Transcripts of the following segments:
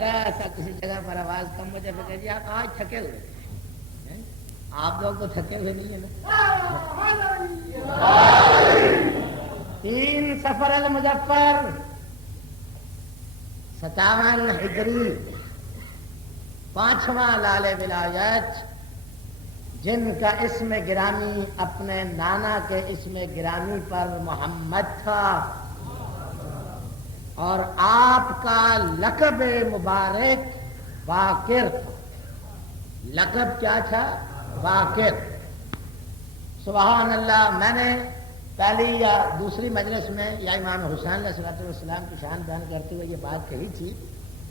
ذرا سا کسی جگہ پر آواز کم ہو جائے کہ جی آپ آج تھکے ہوئے تھے، آپ لوگ تو تھکے ہوئے نہیں ہیں نا۔ 3 صفر المظفر 57 ہجری 5واں لال ولایت، جن کا اسم گرامی اپنے نانا کے اسم گرامی پر محمد تھا، اور آپ کا لقب مبارک باقر تھا۔ لقب کیا تھا؟ باقر۔ سبحان اللہ، میں نے پہلی یا دوسری مجلس میں یا امام حسین علیہ السلام کی شان بیان کرتے ہوئے یہ بات کہی تھی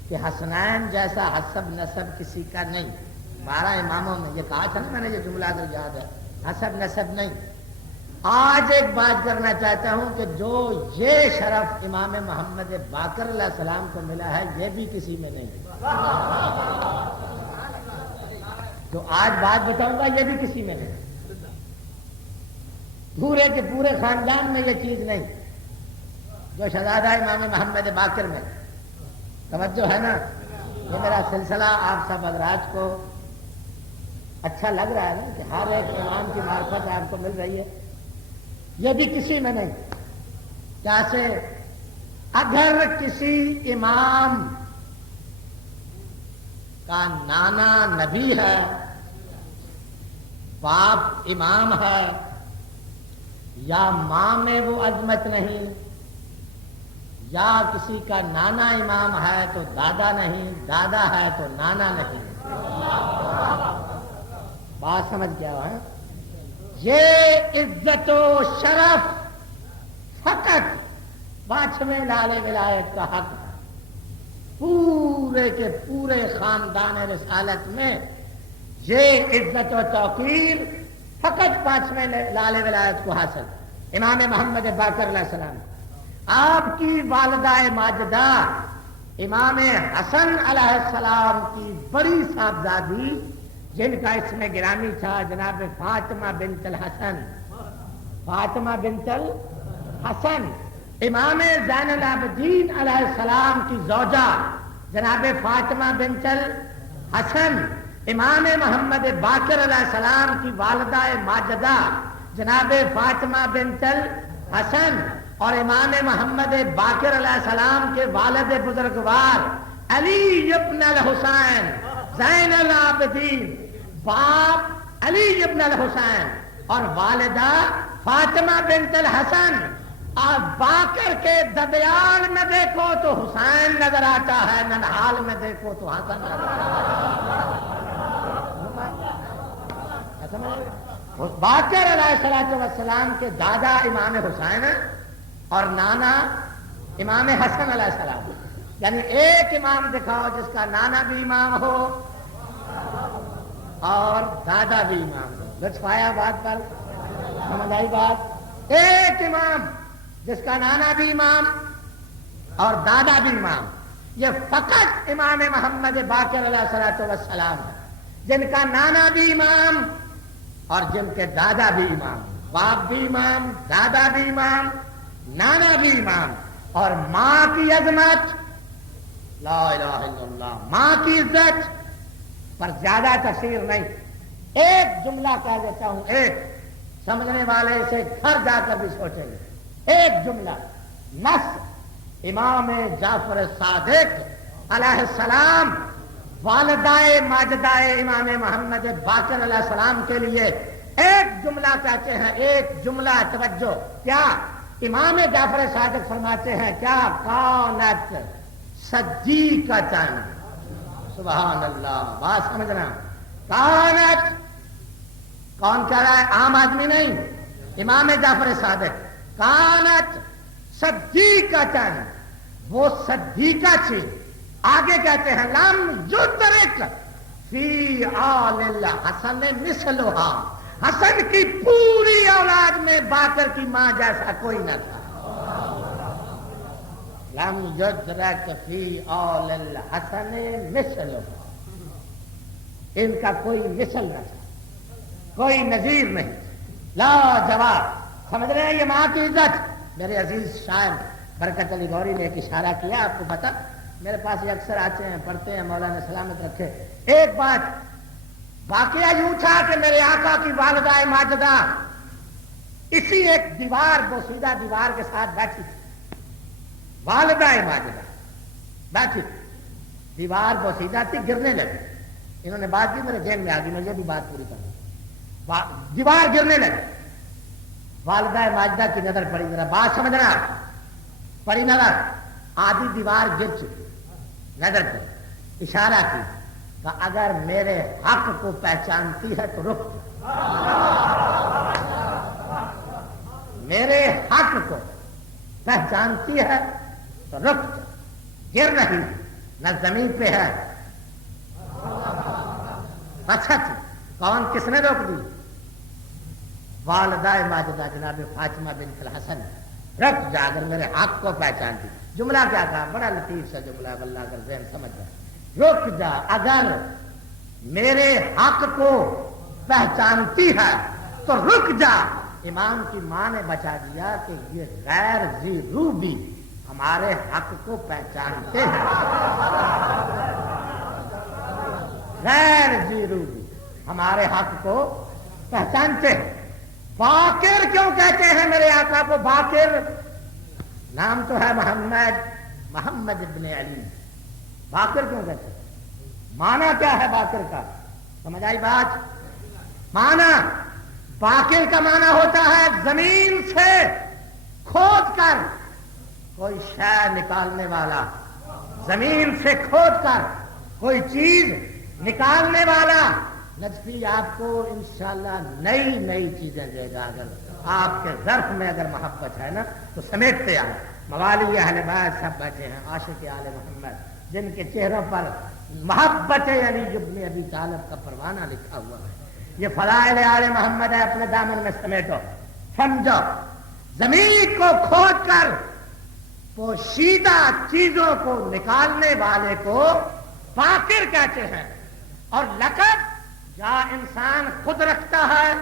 کہ حسنین جیسا حسب نسب کسی کا نہیں۔ 12 اماموں میں یہ کہا تھا نا، میں نے یہ جملہ اگر یاد ہے، حسب نسب نہیں۔ آج ایک بات کرنا چاہتا ہوں کہ جو یہ شرف امام محمد باقر علیہ السلام کو ملا ہے یہ بھی کسی میں نہیں۔ جو آج بات بتاؤں گا یہ بھی کسی میں نہیں، پورے کے پورے خاندان میں یہ چیز نہیں جو شہزادہ امام محمد باقر میں۔ توجہ ہے نا؟ یہ میرا سلسلہ آپ سب حضرات کو اچھا لگ رہا ہے نا کہ ہر ایک امام کی معرفت آپ کو مل رہی ہے، یہ بھی کسی میں نہیں۔ جیسے اگر کسی امام کا نانا نبی ہے، باپ امام ہے، یا ماں میں وہ عظمت نہیں، یا کسی کا نانا امام ہے تو دادا نہیں، دادا ہے تو نانا نہیں۔ بات سمجھ گیا ہے؟ یہ عزت و شرف فقط 5ویں لال ولایت کا حق ہے۔ پورے کے پورے خاندان رسالت میں یہ عزت و توقیر فقط 5ویں لال ولایت کو حاصل، امام محمد باقر علیہ السلام۔ آپ کی والدہ ماجدہ امام حسن علیہ السلام کی بڑی صاحبزادی، جن کا اسم گرامی تھا جناب فاطمہ بنت الحسن، فاطمہ بنت الحسن، امام زین العابدین علیہ السلام کی زوجہ جناب فاطمہ بنت الحسن، امام محمد باقر علیہ السلام کی والدہ ماجدہ جناب فاطمہ بنت الحسن، اور امام محمد باقر علیہ السلام کے والد بزرگوار علی ابن الحسین زین العابدین، باپ علی ابن الحسین اور والدہ فاطمہ بنت الحسن۔ اور باقر کے ددیال میں دیکھو تو حسین نظر آتا ہے، ننہال میں دیکھو تو حسن نظر آتا ہے۔ باقر علیہ السلام کے دادا امام حسین اور نانا امام حسن علیہ السلام، یعنی ایک امام دکھاؤ جس کا نانا بھی امام ہو اور دادا بھی امام ہو۔ لطف آیا بات پر؟ سمجھ آئی بات؟ ایک امام جس کا نانا بھی امام اور دادا بھی امام، یہ فقط امام محمد باقر علیہ السلام ہے، جن کا نانا بھی امام اور جن کے دادا بھی امام، باپ بھی امام، دادا بھی امام، نانا بھی امام، اور ماں کی عظمت، لا الہ الا اللہ، ماں کی عزت پر زیادہ تفسیر نہیں، ایک جملہ کہہ دیتا ہوں، ایک سمجھنے والے سے گھر جا کر بھی سوچیں گے، ایک جملہ، نص امام جعفر صادق علیہ السلام والدائے ماجدائے امام محمد باقر علیہ السلام کے لیے ایک جملہ کہتے ہیں، ایک جملہ، توجہ، کیا امام جعفر صادق فرماتے ہیں؟ کیا کانت صدیقۃ، سبحان اللہ، بات سمجھنا، کانت، کون کہہ رہا ہے؟ عام آدمی نہیں، امام جعفر صادق، کانت صدیقۃ، وہ صدیقہ تھی۔ آگے کہتے ہیں لم یدرک فی آل الحسن مثلھا، حسن کی پوری اولاد میں باقر کی ماں جیسا کوئی نہ تھا۔ لم یدرک فی آل الحسن مثلھا، ان کا کوئی مثل نہ تھا، کوئی نظیر نہیں، لا جواب۔ سمجھ رہے ہیں یہ ماں کی عزت؟ میرے عزیز شاعر برکت علی غوری نے ایک اشارہ کیا، آپ کو پتا میرے پاس یہ اکثر آتے ہیں، پڑھتے ہیں، مولانا سلامت رکھے. ایک بات واقعہ یوں تھا کہ میرے آقا کی والدہ ماجدہ اسی ایک دیوار بوسیدہ دیوار کے ساتھ بیٹھی تھی. والدہ ماجدہ بیٹھی تھی، دیوار بوسیدہ تھی، گرنے لگی. انہوں نے بات کی، میرے ذہن میں آ گئی، میں یہ بھی بات پوری کروں. دیوار گرنے لگی. والدہ ماجدہ کی نظر پڑی، ذرا بات سمجھنا، پڑی نظر، آدھی دیوار گر چکی، نظر پڑی، اشارہ کی کہ اگر میرے حق کو پہچانتی ہے تو رک جا. میرے حق کو پہچانتی ہے تو رک جا. گر رہی نہ زمین پہ ہے. اچھا تھی، کون، کس نے روک دی؟ والدہ ماجدہ جناب فاطمہ بنت الحسن. رک جا اگر میرے حق کو پہچانتی. جملہ کیا کہا؟ بڑا لطیف سا جملہ، واللہ اگر ذہن سمجھ جائے. رک جا اگر میرے حق کو پہچانتی ہے تو رک جا. امام کی ماں نے بچا دیا کہ یہ غیر ذی روح بھی ہمارے حق کو پہچانتے ہیں. غیر ذی روح بھی ہمارے حق کو پہچانتے ہیں. باقر کیوں کہتے ہیں میرے آقا کو باقر؟ نام تو ہے محمد ابن علی. باقر کیوں کہتے ہیں؟ معنی کیا ہے باقر کا؟ سمجھ آئی بات؟ معنی باقر کا معنی ہوتا ہے زمین سے کھود کر کوئی شے نکالنے والا. زمین سے کھود کر کوئی چیز نکالنے والا. نجفی آپ کو انشاءاللہ نئی نئی چیزیں دے گا اگر آپ کے ظرف میں اگر محبت ہے نا تو سمیٹتے آئے. موالی اہل بیت سب بیٹھے ہیں، عاشق آل محمد، جن کے چہروں پر محبت علی ابن ابی طالب کا پروانہ لکھا ہوا ہے. یہ فضائل آل محمد ہے، اپنے دامن میں سمیٹو. سمجھو، زمین کو کھود کر پوشیدہ چیزوں کو نکالنے والے کو باقر کہتے ہیں. اور لقب یا انسان خود رکھتا ہے،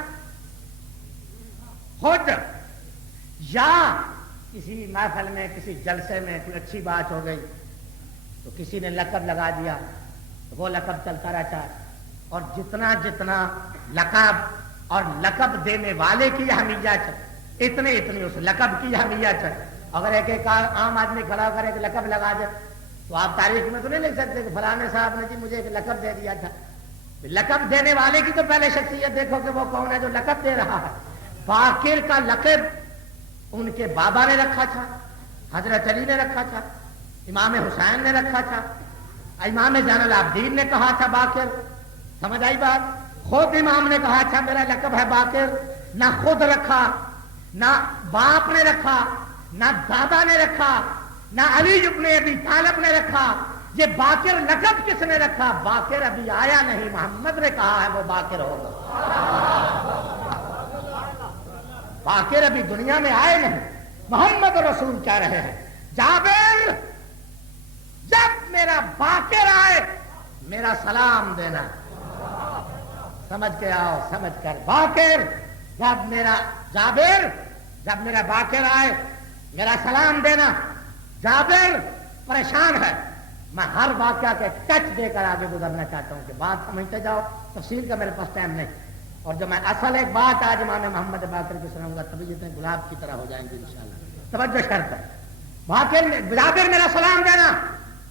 خود، یا کسی محفل میں کسی جلسے میں کوئی اچھی بات ہو گئی تو کسی نے لقب لگا دیا تو وہ لقب چلتا رہتا ہے. اور جتنا جتنا لقب اور لقب دینے والے کی اہمیت ہے اتنی اتنی اس لقب کی اہمیت ہے. اگر ایک عام آدمی کھڑا کر ایک لقب لگا دے تو آپ تاریخ میں تو نہیں لکھ سکتے کہ فلانے صاحب نے جی مجھے ایک لقب دے دیا تھا. لقب دینے والے کی تو پہلے شخصیت دیکھو کہ وہ کون ہے جو لقب دے رہا ہے. باقر کا لقب ان کے بابا نے رکھا تھا، حضرت علی نے رکھا تھا، امام حسین نے رکھا تھا، امام زین العابدین نے کہا تھا باقر. سمجھ آئی بات؟ خود امام نے کہا تھا میرا لقب ہے باقر. نہ خود رکھا، نہ باپ نے رکھا، نہ دادا نے رکھا، نہ علی ابن ابی طالب نے رکھا. یہ باقر لقب کس نے رکھا؟ باقر ابھی آیا نہیں، محمد نے کہا ہے وہ باقر ہوگا. باقر ابھی دنیا میں آئے نہیں، محمد رسول کہہ رہے ہیں جابر جب میرا باقر آئے میرا سلام دینا. سمجھ کے آؤ، سمجھ کر. باقر جب میرا جابر جب میرا باقر آئے میرا سلام دینا. جابر پریشان ہے. میں ہر واقعہ کے ٹچ دے کر آگے گزرنا چاہتا ہوں کہ بات سمجھتے جاؤ. تفصیل کا میرے پاس ٹائم نہیں. اور جو میں اصل ایک بات آج امام محمد باقر کی سناؤں گا طبیعتیں گلاب کی طرح ہو جائیں گی انشاءاللہ. توجہ شرط ہے. باقر جابر میرا سلام دینا.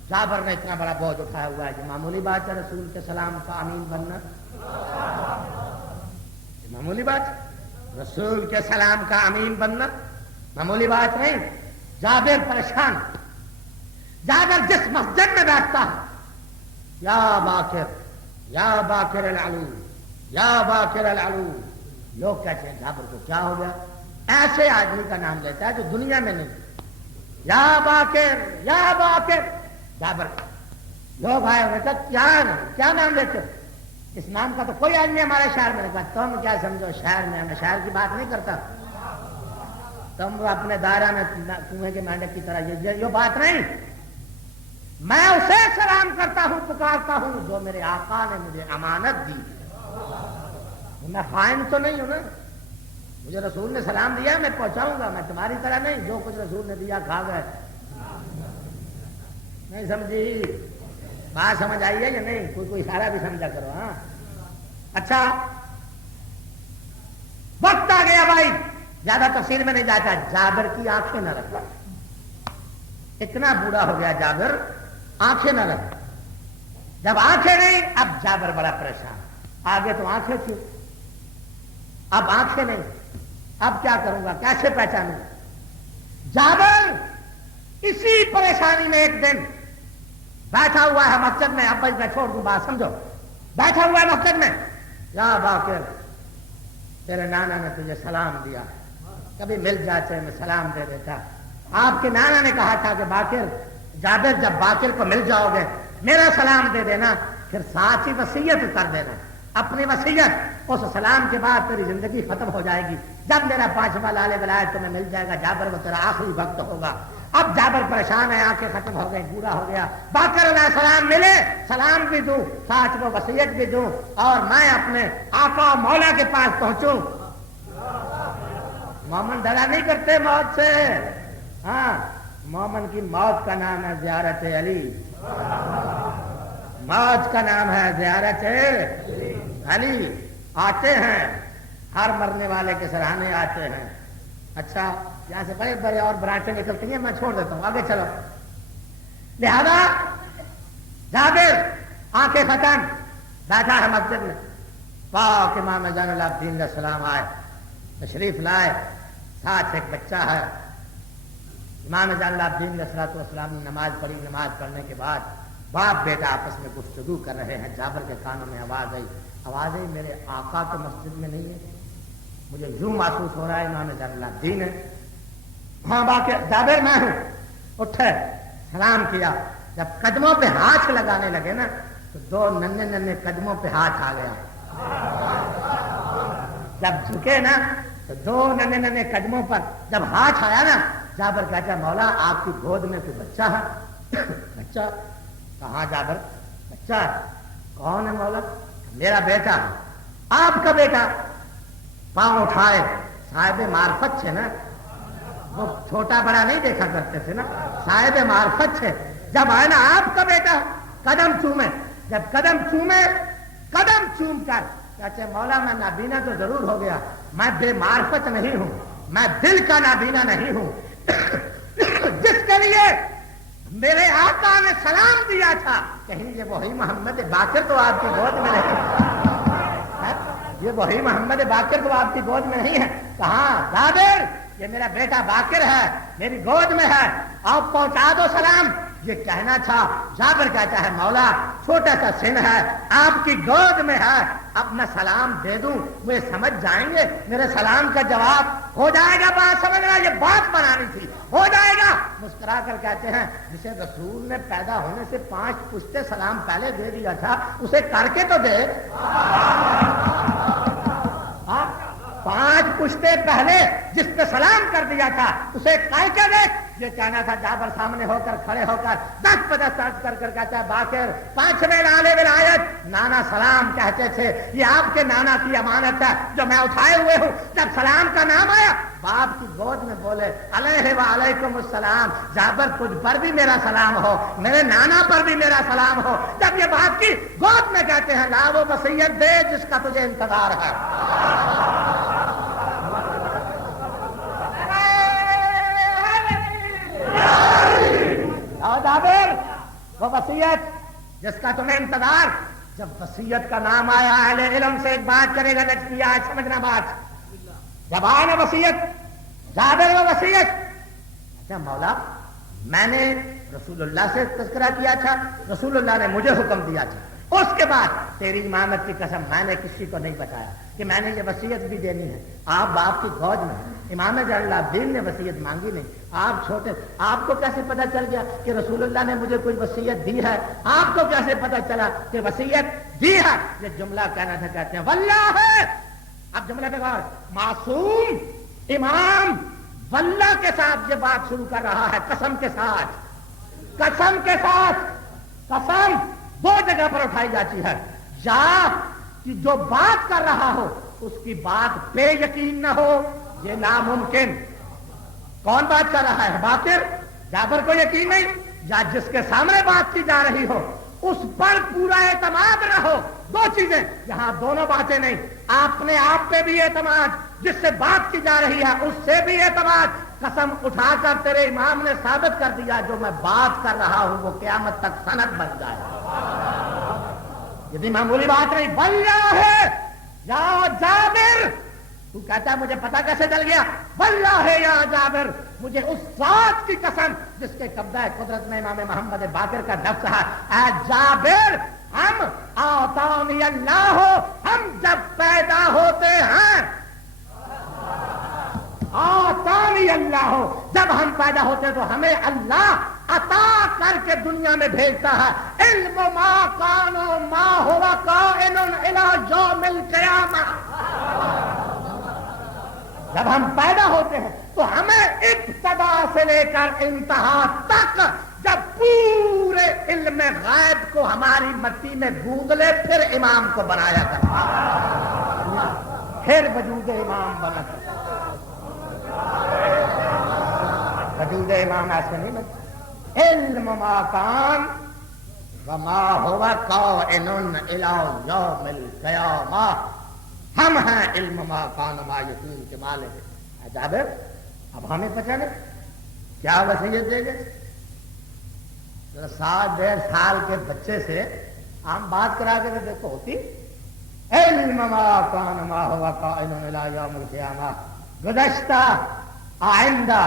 جابر نے اتنا بڑا بوجھ اٹھایا ہوا ہے کہ معمولی بات ہے رسول کے سلام کا امین بننا. معمولی بات، رسول کے سلام کا امین بننا معمولی بات نہیں. جابر پریشان. جابر جس مسجد میں بیٹھتا ہے یا باقر العلو، یا باقر العلو، لوگ کہتے ہیں جابر کو کیا ہو گیا؟ ایسے آدمی کا نام لیتا ہے جو دنیا میں نہیں. یا باقر جابر. لوگ آئے انہوں نے کہا کیا نام لیتے ہو؟ اس نام کا تو کوئی آدمی ہمارے شہر میں نہیں. کہا تم کیا سمجھو شہر میں؟ میں شہر کی بات نہیں کرتا. تم اپنے دائرہ میں کنویں کے مینڈک کی طرح یہ بات نہیں. میں اسے سلام کرتا ہوں، پکارتا ہوں جو میرے آقا نے مجھے امانت دی. میں خائن تو نہیں ہوں نا. مجھے رسول نے سلام دیا میں پہنچاؤں گا. میں تمہاری طرح نہیں جو کچھ رسول نے دیا کھا گئے. نہیں سمجھی بات؟ سمجھ آئی ہے یا نہیں؟ کوئی اشارہ بھی سمجھا کرو. ہاں اچھا وقت آ گیا بھائی، زیادہ تفصیل میں نہیں جاتا. جابر کی آنکھیں نہ رکھا، اتنا بوڑھا ہو گیا جابر، آنکھیں نہ رکھا. جب آنکھیں نہیں، اب جابر بڑا پریشان. آگے تو آنکھیں تھی، اب آنکھیں نہیں، اب کیا کروں گا، کیسے پہچانوں؟ جابر اسی پریشانی میں ایک دن بیٹھا ہوا ہے مسجد میں. اب میں چھوڑ دوں بات، سمجھو. بیٹھا ہوا ہے مسجد میں. یا باقر، تیرے نانا نے تجھے سلام دیا، کبھی مل جاتے میں سلام دے دیتا. آپ کے نانا نے کہا تھا کہ باقر، جابر جب باقر کو مل جاؤ گے میرا سلام دے دینا، پھر ساتھ ہی وصیت کر دینا اپنی وصیت. اس سلام کے بعد تیری زندگی ختم ہو جائے گی. جب میرا 5واں لال ولایت تمہیں مل جائے گا جابر، وہ تیرا آخری وقت ہوگا. اب جابر پریشان ہے، آنکھیں ختم ہو گئی، بوڑھا ہو گیا. باقر علیہ السلام ملے، سلام بھی دوں، ساتھ وہ وصیت بھی دوں، اور میں اپنے آقا مولا کے پاس پہنچوں. مومن ڈرا نہیں کرتے موت سے. ہاں، مومن کی موت کا نام ہے زیارت علی. موت کا نام ہے زیارت علی. آتے ہیں، ہر مرنے والے کے سراہنے آتے ہیں. اچھا، یہاں سے بڑے بڑے اور برانچیں نکلتی ہیں، میں چھوڑ دیتا ہوں، آگے چلو. لہذا جابر آنکھیں ختم بیٹھا ہے مسجد میں. پاک امام زین العابدین علیہ السلام آئے، تشریف لائے، ساتھ ایک بچہ ہے. امام زین العابدین علیہ السلام نے نماز پڑھی. نماز پڑھنے کے بعد باپ بیٹا آپس میں گفتگو کر رہے ہیں. جابر کے کانوں میں آواز آئی، میرے آقا تو مسجد میں نہیں ہے. مجھے یوں محسوس ہو رہا ہے امام زین العابدین ہے. ہاں باقی جابر میں ہوں. اٹھے، سلام کیا. جب قدموں پہ ہاتھ لگانے لگے نا تو 2 ننھے ننھے قدموں پہ ہاتھ آ گیا. جب جھکے نا تو 2 ننھے ننھے قدموں پر جب ہاتھ آیا نا، جابر کہتا ہے مولا آپ کی گود میں کوئی بچہ ہے. بچہ کہاں جابر؟ بچہ ہے. کون ہے مولا؟ میرا بیٹا ہے. آپ کا بیٹا؟ پاؤں اٹھائے، صاحب معرفت تھے نا، وہ چھوٹا بڑا نہیں دیکھا کرتے تھے نا، صاحب معرفت تھے. جب آئے نا آپ کا بیٹا، قدم چومے. جب قدم چومے، قدم چوم کر کہتے ہیں مولا میں نابینا تو ضرور ہو گیا، میں بے معرفت نہیں ہوں، میں دل کا نابینا نہیں ہوں. جس کے لیے میرے آقا نے سلام دیا تھا، کہیں یہ وہی محمد باقر تو آپ کی گود میں نہیں، یہ وہی محمد باقر تو آپ کی گود میں نہیں ہے. کہاں جابر؟ یہ میرا بیٹا باقر ہے، میری گود میں ہے، آپ پہنچا دو سلام. یہ کہنا تھا. جابر کہتا ہے مولا چھوٹا سا سن ہے، آپ کی گود میں ہے، اب میں سلام دے دوں وہ سمجھ جائیں گے، میرے سلام کا جواب ہو جائے گا. بات سمجھنا، یہ بات بنانی تھی، ہو جائے گا. مسکرا کر کہتے ہیں جسے رسول نے پیدا ہونے سے 5 پشتے سلام پہلے دے دیا تھا، اسے کر کے تو دے. 5 پشتے پہلے جس نے سلام کر دیا تھا اسے کر کے دیکھ. یہ کہنا تھا. جابر سامنے ہو کر کھڑے ہو کر 10 پدس کر کہتا ہے باقر 5ویں لال ولایت نانا سلام کہتے تھے، یہ آپ کے نانا کی امانت ہے جو میں اٹھائے ہوئے ہوں. جب سلام کا نام آیا باپ کی گود میں بولے علیہ وعلیکم السلام. جابر تجھ پر بھی میرا سلام ہو، میرے نانا پر بھی میرا سلام ہو. جب یہ باپ کی گود میں کہتے ہیں لا وہ وصیت دے جس کا تجھے انتظار ہے. جابر وہ وصیت جس کا تمہیں انتظار. جب وصیت کا نام آیا اہل علم سے ایک بات کرے گا نجمی، آج سمجھنا بات. جب آیا نا وصیت، جابر وہ وصیت. اچھا مولا میں نے رسول اللہ سے تذکرہ کیا تھا، رسول اللہ نے مجھے حکم دیا تھا، اس کے بعد تیری امامت کی قسم میں نے کسی کو نہیں بتایا کہ میں نے یہ وصیت بھی دینی ہے. آپ باپ کی گود میں، امام زین العابدین نے وصیت مانگی نہیں، آپ چھوٹے، آپ کو کیسے پتا چل گیا کہ رسول اللہ نے مجھے کوئی وصیت دی ہے؟ آپ کو کیسے پتا چلا کہ وصیت دی ہے؟ یہ جملہ کہنا تھا. کہتے ہیں واللہ ہے. اب جملہ پہ غور. معصوم امام واللہ کے ساتھ یہ بات شروع کر رہا ہے، قسم کے ساتھ. قسم کے ساتھ. قسم 2 جگہ پر اٹھائی جاتی ہے، یا کہ جو بات کر رہا ہو اس کی بات بے یقین نہ ہو، یہ ناممکن. کون بات کر رہا ہے؟ باقر. جابر کو یقین نہیں، یا جس کے سامنے بات کی جا رہی ہو اس پر پورا اعتماد رہو. دو چیزیں یہاں دونوں باتیں نہیں. اپنے آپ پہ بھی اعتماد, جس سے بات کی جا رہی ہے اس سے بھی اعتماد. قسم اٹھا کر تیرے امام نے ثابت کر دیا جو میں بات کر رہا ہوں وہ قیامت تک سند بن جائے. یہ معمولی بات نہیں. واللہ ہے یا جابر, تو کہتا ہے مجھے پتا کیسے چل گیا؟ واللہ ہے یا جابر, مجھے اس ذات کی قسم جس کے قبضہ قدرت میں امام محمد باقر کا نفس ہے. اے جابر, ہم آتانی اللہ ہو, ہم جب پیدا ہوتے ہیں, آتانی اللہ ہو, جب ہم پیدا ہوتے تو ہمیں اللہ عطا کر کے دنیا میں بھیجتا ہے. علم ما کان و ما ہوا کائن الی یوم القیامہ. جب ہم پیدا ہوتے ہیں تو ہمیں ابتدا سے لے کر انتہا تک جب پورے علم غیب کو ہماری مٹی میں گوند لے پھر امام کو بنایا کرتا, پھر وجود امام بنا کرتا. وجود امام ایسے نہیں بنتا. علم ما کان وما ہوا کائن الی یوم القیامہ. ہم ہیں علم ما کان ما یقین کے مالک. جابر, اب ہمیں پتہ نہیں کیا وصیت دے گئے. 7.5 کے بچے سے ہم بات کرا کے دیکھو ہوتی. علم ما کان ما ہوا کائن الی یوم القیامہ, گزشتہ آئندہ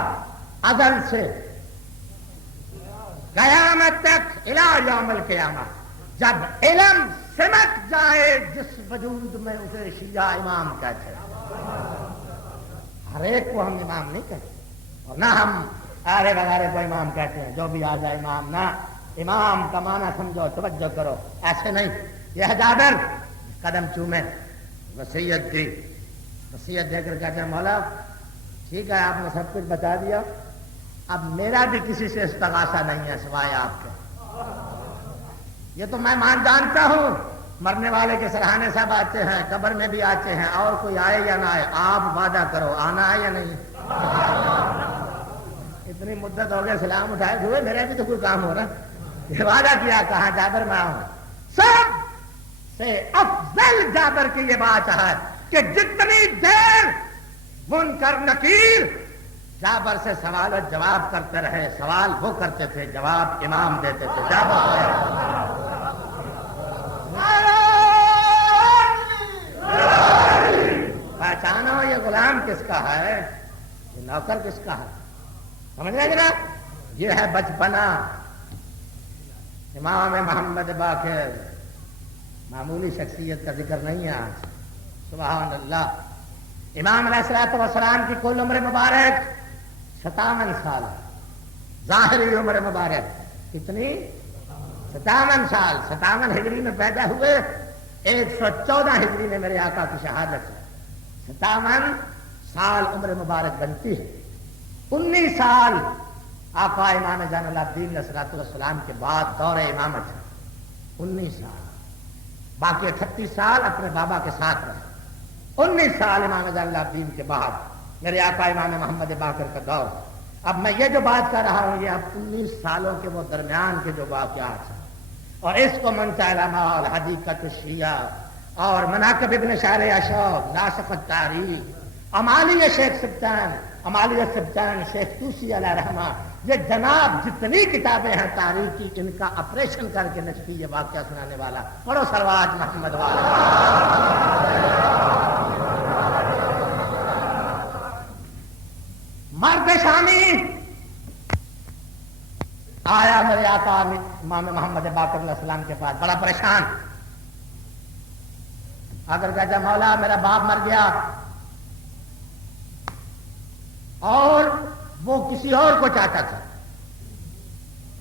ازل سے قیامت تک الی یوم القیامہ. جب علم سمٹ جائے جس وجود میں اسے شیعہ امام کہتے ہیں. ہر ایک کو ہم امام نہیں کہتے, اور نہ ہم آرے وغیرہ کو امام کہتے ہیں. جو بھی آ جائے امام, نہ امام کا معنی سمجھو, توجہ کرو, ایسے نہیں. یہ جابر قدم چومے, وصیت دی. وصیت دے کر کہتے ہیں مولا ٹھیک ہے آپ نے سب کچھ بتا دیا, اب میرا بھی کسی سے استغاثہ نہیں ہے سوائے آپ کے. یہ تو میں مان جانتا ہوں مرنے والے کے سرحانے صاحب آتے ہیں, قبر میں بھی آتے ہیں, اور کوئی آئے یا نہ آئے, آپ وعدہ کرو آنا ہے یا نہیں. اتنی مدت ہو گئے سلام اٹھائے ہوئے, میرا بھی تو کوئی کام ہو رہا. یہ وعدہ کیا, کہاں جابر میں آؤں. سب سے افضل جابر کی یہ بات ہے کہ جتنی دیر منکر نکیر جابر سے سوال و جواب کرتے رہے, سوال وہ کرتے تھے, جواب امام دیتے تھے. جابر پہچانو یہ غلام کس کا ہے, یہ نوکر کس کا ہے. سمجھ رہے جناب, یہ ہے بچپنا. امام محمد باقر معمولی شخصیت کا ذکر نہیں ہے آج. سبحان اللہ. امام علیہ الصلوۃ والسلام کی کل عمر مبارک 57 سال. ظاہری عمر مبارک کتنی؟ 57 سال. 57 ہجری میں پیدا ہوئے, 114 ہجری میں میرے آقا کی شہادت ہے. 57 سال عمر مبارک بنتی ہے. 19 سال آقا امام جان العابدین علیہ الصلوۃ والسلام کے بعد دور امامت ہے. 19 سال. باقی 38 سال اپنے بابا کے ساتھ رہے. 19 سال امام جان العابدین کے بعد میرے آقا امام محمد باقر کا دور. اب میں یہ جو بات کر رہا ہوں یہ اب 19 سالوں کے وہ درمیان کے جو واقعات ہیں, اور اس کو منتهى الامال, حدیقۃ الشیعہ اور مناقب ابن شہر اشوق, ناسخ التاریخ, امالیہ شیخ سبطان, امالیہ سبطان شیخ توسی علیہ رحمہ, یہ جناب جتنی کتابیں ہیں تاریخ کی ان کا آپریشن کر کے نچفی یہ واقعہ سنانے والا. پڑھو سرواج محمد والا. مرد شامی آیا میرے آقا امام محمد باقر علیہ السلام کے پاس بڑا پریشان. اگر کہتا مولا میرا باپ مر گیا اور وہ کسی اور کو چاہتا تھا,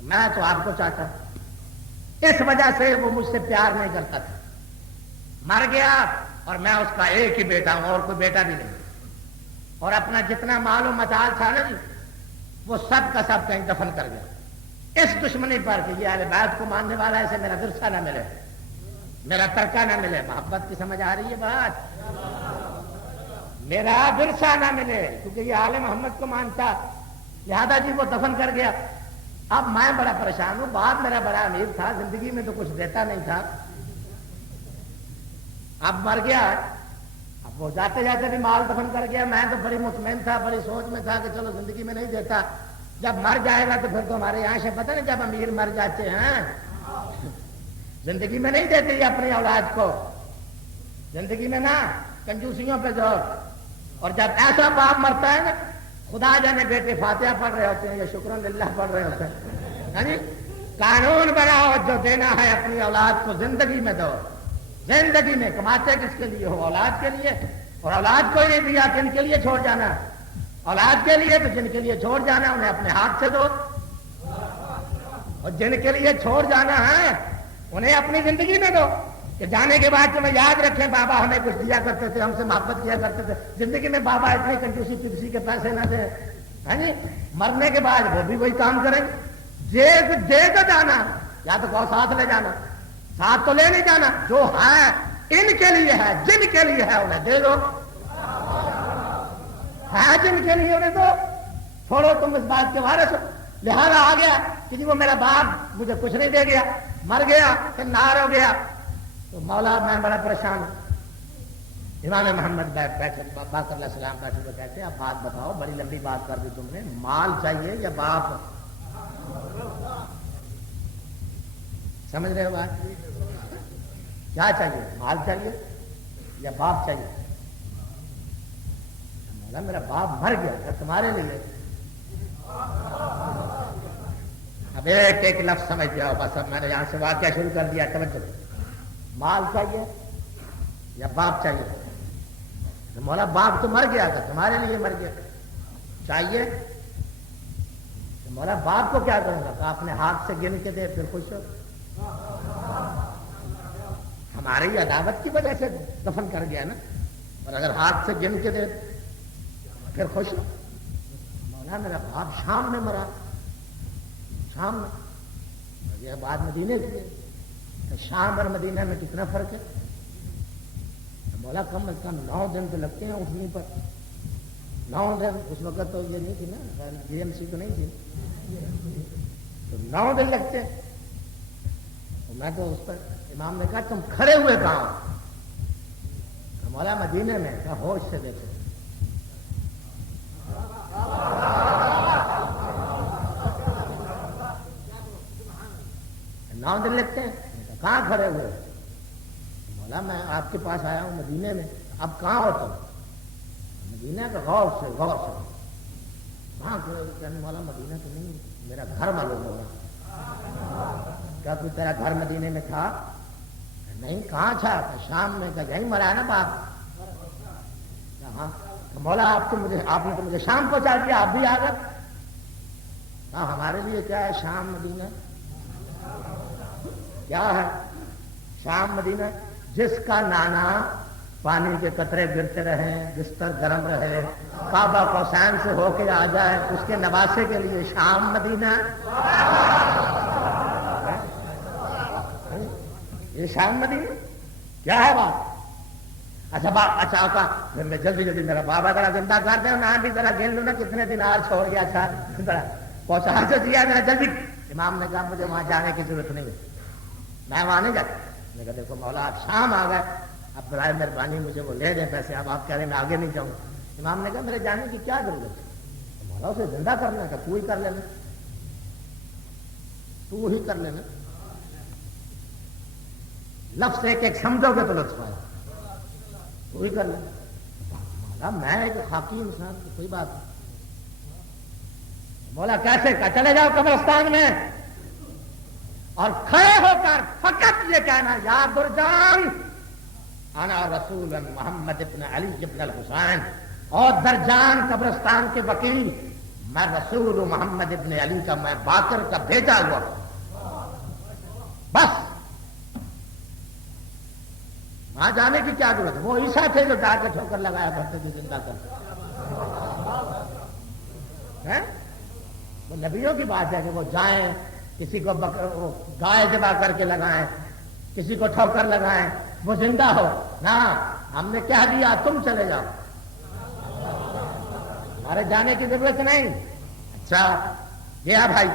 میں تو آپ کو چاہتا ہوں, اس وجہ سے وہ مجھ سے پیار نہیں کرتا تھا. مر گیا اور میں اس کا ایک ہی بیٹا ہوں اور کوئی بیٹا بھی نہیں, اور اپنا جتنا مال و متاع تھا نا وہ سب کا سب کہیں دفن کر گیا. اس دشمنی پر کہ یہ اہل بیت کو ماننے والا ہے, اسے میرا ورثہ نہ ملے, میرا ترکہ نہ ملے. محبت کی سمجھ آ رہی ہے بات؟ میرا ورثہ نہ ملے کیونکہ یہ آل محمد کو مانتا, لہذا جی وہ دفن کر گیا. اب میں بڑا پریشان ہوں، باپ میرا بڑا امیر تھا، زندگی میں تو کچھ دیتا نہیں تھا، اب مر گیا، اب وہ جاتے جاتے بھی مال دفن کر گیا، میں تو بڑی مطمئن تھا، بڑی سوچ میں تھا کہ چلو زندگی میں نہیں دیتا، جب مر جائے گا تو پھر تو ہمارے یہاں سے پتہ نہیں، جب امیر مر جاتے ہیں زندگی میں نہیں دیتے اپنی اولاد کو، زندگی میں نا کنجوسیوں پہ زور، اور جب ایسا باپ مرتا ہے نا، خدا جانے بیٹے فاتحہ پڑھ رہے ہوتے ہیں یا شکران للہ پڑھ رہے ہوتے ہیں، یعنی قانون بناؤ جو دینا ہے اپنی اولاد کو زندگی میں دو، زندگی میں کماتے کس کے لیے ہو؟ اولاد کے لیے، اور اولاد کو نہیں دیا کن کے لیے چھوڑ جانا؟ اولاد کے لیے، تو جن کے لیے چھوڑ جانا انہیں اپنے ہاتھ سے دو، اور جن کے لیے چھوڑ جانا ہے انہیں اپنی زندگی میں دو، کہ جانے کے بعد تمہیں یاد رکھیں بابا ہمیں کچھ دیا کرتے تھے، ہم سے محبت کیا کرتے تھے، زندگی میں بابا اتنی کنجوسی پپسی کے پیسے نہ دیں، ہاں جی، مرنے کے بعد وہ بھی وہی کام کریں، دے تو جانا، یا تو کہو ساتھ لے جانا، ساتھ تو لے نہیں جانا، جو ہے ان کے لیے ہے، جن کے لیے ہے انہیں دے دو، ہے جن کے لیے انہیں دو، چھوڑو تم اس بات کے وارث ہو، لہذا آ گیا کہ جی وہ میرا باپ مجھے کچھ نہیں دے گیا، مر گیا، پھر نار ہو گیا، تو مولا میں بڑا پریشان ہوں۔ امام محمد بیٹھے، باقر علیہ السلام بیٹھے تو کہتے ہیں اب بات بتاؤ، بڑی لمبی بات کر دی تم نے، مال چاہیے یا باپ؟ سمجھ رہے ہو بات؟ کیا چاہیے، مال چاہیے یا باپ چاہیے؟ مولا میرا باپ مر گیا تھا تمہارے لیے، اب ایک ایک لفظ سمجھ گیا ہو، بس اب میں نے یہاں سے واقعہ شروع کر دیا، توجہ، مال چاہیے یا باپ چاہیے؟ مولا باپ تو مر گیا تھا تمہارے لیے، مر گیا، چاہیے؟ مولا باپ کو کیا کروں گا؟ تو اپنے ہاتھ سے گن کے دے پھر خوش ہو، ہماری عداوت کی وجہ سے دفن کر گیا نا، اور اگر ہاتھ سے گن کے دے پھر خوش ہو۔ مولا میرا باپ شام میں مرا، شام میں، یہ بات مدینے کی ہے، تو شام اور مدینہ میں کتنا فرق ہے؟ مولا کم از کم 9 دن تو لگتے ہیں اٹھنے پر، 9 دن، اس وقت تو یہ نہیں تھی نا، جی ایم سی تو نہیں تھی، تو 9 دن لگتے ہیں، میں تو اس پر امام نے کہا تم کھڑے ہوئے کہاں ہو؟ مولا مدینے میں، کہا ہوش سے دیکھو، 9 دن لگتے ہیں، کہاں کھڑے ہوئے؟ مولا میں آپ کے پاس آیا ہوں مدینے میں، اب کہاں ہو تم؟ مدینہ کا غور سے کہاں کھڑے ہوئے؟ کہنے مولا مدینہ تو نہیں، میرا گھر معلوم ہوگا، کیا کوئی تیرا گھر مدینے میں تھا؟ نہیں، کہاں تھا؟ شام میں، کہا یہیں مرا ہے نا باپ، ہاں، مولا آپ نے تو مجھے شام پہنچا دیا، آپ بھی آ گئے، ہاں ہمارے لیے کیا ہے شام مدینہ؟ کیا ہے شام مدینہ؟ جس کا نانا پانی کے قطرے گرتے رہیں، بستر گرم رہے، کعبہ قوسین سے ہو کے آ جائے، اس کے نواسے کے لیے شام مدینہ، یہ شام مدینہ کیا ہے بات؟ اچھا آقا پھر میں جلدی میرا بابا ذرا زندہ کر دیں، میں بھی ذرا گن لوں نا کتنے دن آج چھوڑ گیا، اچھا ذرا پہنچا سے دیا میرا جلدی۔ امام نے کہا مجھے وہاں جانے کی ضرورت نہیں ہے، میں وہاں نہیں جاتا۔ میں کہا دیکھو مولا آپ شام آ گئے، اب برائے مہربانی مجھے وہ لے دیں پیسے، اب آپ کہہ رہے ہیں میں آگے نہیں جاؤں۔ امام نے کہا میرے جانے کی کیا ضرورت ہے؟ مولا اسے زندہ کرنا ہے، تو ہی کر لینا، تو ہی کر لینا، لفظ ایک ایک سمجھو گے تو لطف آئے، تو ہی کر لینا۔ مولا میں ایک خاکی انسان، کوئی بات نہیں۔ مولا کیسے؟ کہ چلے جاؤ قبرستان میں اور کھڑے ہو کر فقط یہ کہنا یا درجان انا رسول محمد ابن علی ابن الحسین، اور درجان قبرستان کے وکیل میں رسول محمد ابن علی کا، میں باقر کا بھیجا ہوا، بس وہاں جانے کی کیا ضرورت؟ وہ عیسیٰ تھے جو جا کے ٹھوکر لگایا کرتے تھے زندہ کرتے، وہ نبیوں کی بات ہے کہ وہ جائیں، کسی کو گائے ذبح کر کے لگائیں، کسی کو ٹھوکر لگائیں، وہ زندہ ہو نا۔ ہم نے کہہ دیا تم چلے جاؤ، ہمارے جانے کی ضرورت نہیں۔ اچھا گیا بھائی،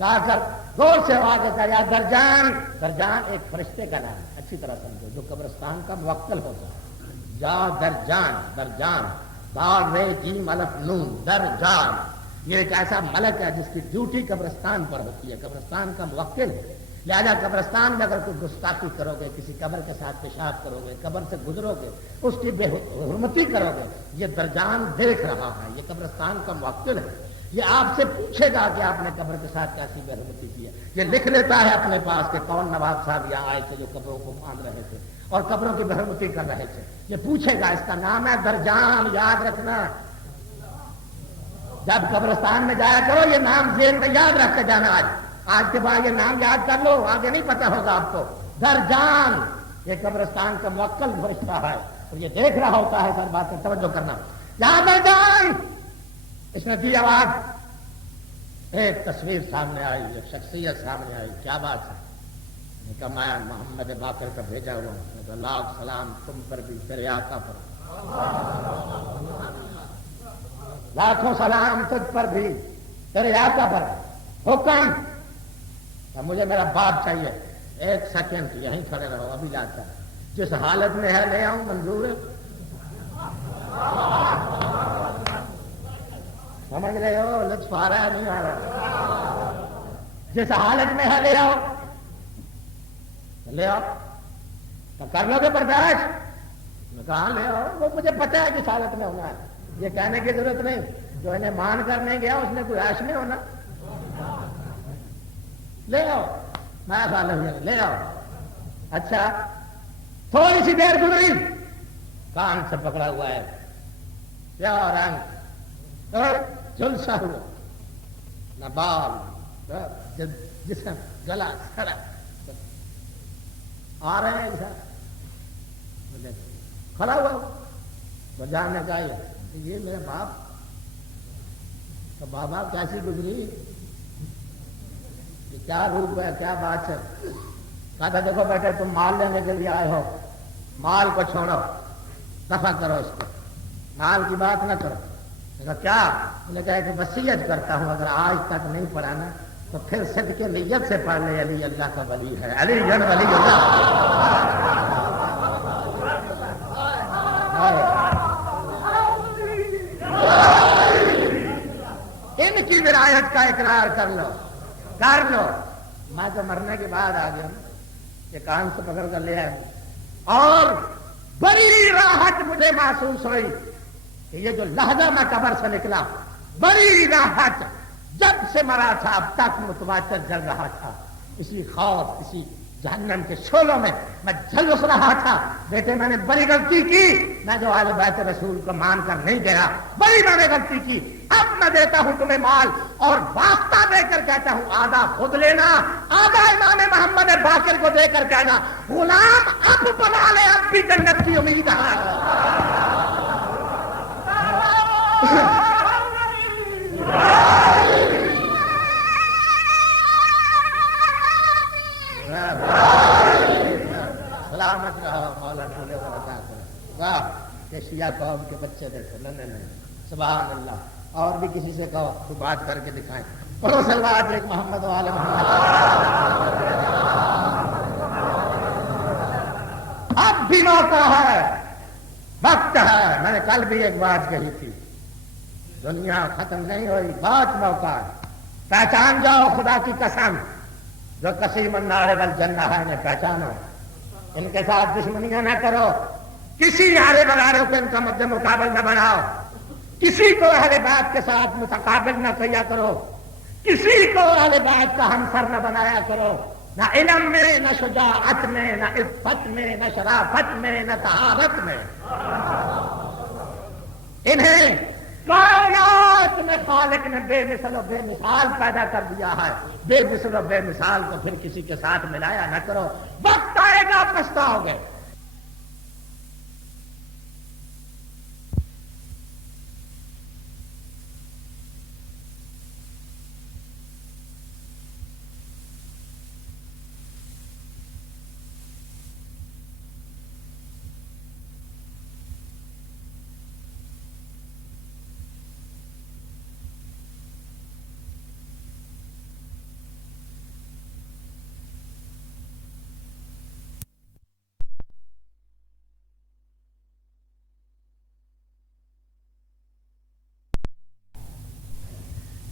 جا کر زور سے آواز دیتا یا درجان. درجان ایک فرشتے کا نام ہے، اچھی طرح سمجھو، جو قبرستان کا موکل ہوتا ہے. جا درجان، درجان دال رے جیم الف نون، درجان. یہ ایک ایسا ملک ہے جس کی ڈیوٹی قبرستان پر ہوتی ہے، قبرستان کا موکل ہے. لہذا قبرستان میں اگر کوئی گستاخی کرو گے، کسی قبر کے ساتھ پیشاب کرو گے، قبر سے گزرو گے، اس کی بے حرمتی کرو گے، یہ درجان دیکھ رہا ہے، یہ قبرستان کا موکل ہے. یہ آپ سے پوچھے گا کہ آپ نے قبر کے ساتھ کیسی بے حرمتی کی ہے. یہ لکھ لیتا ہے اپنے پاس کہ کون نواب صاحب یہاں آئے تھے جو قبروں کو باندھ رہے تھے اور قبروں کی بے حرمتی کر رہے تھے. یہ پوچھے گا، اس کا نام ہے درجان. یاد رکھنا، جب قبرستان میں جایا کرو یہ نام ذہن میں یاد رکھ کے جانا. آج کے بعد یہ نام یاد کر لو، آگے نہیں پتا ہوگا آپ کو. درجان یہ قبرستان کا موکل فرشتہ ہے اور یہ دیکھ رہا ہوتا ہے. سر بات پر توجہ کرنا. یہاں درجان. اس نے دی آواز، ایک تصویر سامنے آئی، ایک شخصیت سامنے آئی. کیا بات ہے؟ میں کہا میں محمد باقر کا بھیجا ہوا ہوں. میں کہا لاکھ سلام تم پر بھی، تیرے آقا پر. لاکھوں سلام تجھ پر بھی، تیرے آقا پر. حکم. مجھے میرا باپ چاہیے. ایک سیکنڈ یہیں کھڑے رہو، ابھی لاتا. جس حالت میں ہے لے آؤں، منظور ہے؟ سمجھ رہے ہو؟ لطف آ رہا ہے نہیں آ رہا؟ جس حالت میں ہے لے آؤ. لے آؤ تو کر لو گے برداشت؟ میں کہا لے آؤ. وہ مجھے پتا ہے کس حالت میں ہونا ہے، یہ کہنے کی ضرورت نہیں. جو انہیں مان کر نہیں گیا اس نے کوئی عیش میں ہونا. لے آؤ. میں لے آؤ. اچھا تھوڑی سی دیر گزری، کان سے پکڑا ہوا ہے، کیا رنگ اور جلسہ ہوا، نہ بال، جسم، گلا سڑا. آ رہے ہیں سر، کھڑا ہوا تو جاننے کا یہ میرے باپ. تو بابا کیسی گزری، یہ کیا روپ ہے، کیا بات ہے؟ کہا تھا دیکھو بیٹے تم مال لینے کے لیے آئے ہو، مال کو چھوڑو، دفع کرو اس کو، مال کی بات نہ کرو. کہا کیا؟ میں نے کہا کہ وصیت کرتا ہوں اگر آج تک نہیں پڑھا نا تو پھر صدقے نیت سے پڑھ لے، علی اللہ کا ولی ہے، علی جن ولی اللہ. ان کی ولایت کا اقرار کر لو، کر لو. میں تو مرنے کے بعد آ گیا، یہ کان سے پکڑ کر لے آیا اور بڑی راحت مجھے محسوس ہوئی کہ یہ جو لہجہ میں قبر سے نکلا، بڑی راحت. جب سے مرا تھا اب تک متواتر جل رہا تھا، اسی خوف، اسی جہنم کے شعلوں میں میں جھلس رہا تھا. بیٹے میں نے بڑی غلطی کی، میں جو اہل بیت رسول کو مان کر نہیں گیا، بڑی میں نے غلطی کی. اب میں دیتا ہوں تمہیں مال اور واسطہ دے کر کہتا ہوں آدھا خود لینا، آدھا امام محمد باقر کو دے کر کہنا غلام اب بنا لے، اب بھی جنت کی امید ہے. سلامت رہو مولانا. واہ کہ شیعہ قوم کے بچے دیکھو. نہیں سبحان اللہ. اور بھی کسی سے کہو تو بات کر کے دکھائیں. پڑھو صلوات علیہ محمد و آل محمد. اب بھی موقع ہے، وقت ہے. میں نے کل بھی ایک بات کہی تھی، دنیا ختم نہیں ہوئی، بہت موقع ہے. پہچان جاؤ خدا کی قسم، جو قسیم النار والجنہ ہے انہیں پہچانو. ان کے ساتھ دشمنیاں نہ کرو، کسی آرے بغاروں کو ان کا مد مقابل نہ بناؤ، کسی کو اہل بیت کے ساتھ متقابل نہ کیا کرو، کسی کو اہل بیت کا ہمسر نہ بنایا کرو. نہ علم میں، نہ شجاعت میں، نہ عفت میں، نہ شرافت میں، نہ طہارت میں. انہیں کائنات میں خالق نے بے مثل و بے مثال پیدا کر دیا ہے. بے مثل و بے مثال کو پھر کسی کے ساتھ ملایا نہ کرو. وقت آئے گا پچھتاؤ گے.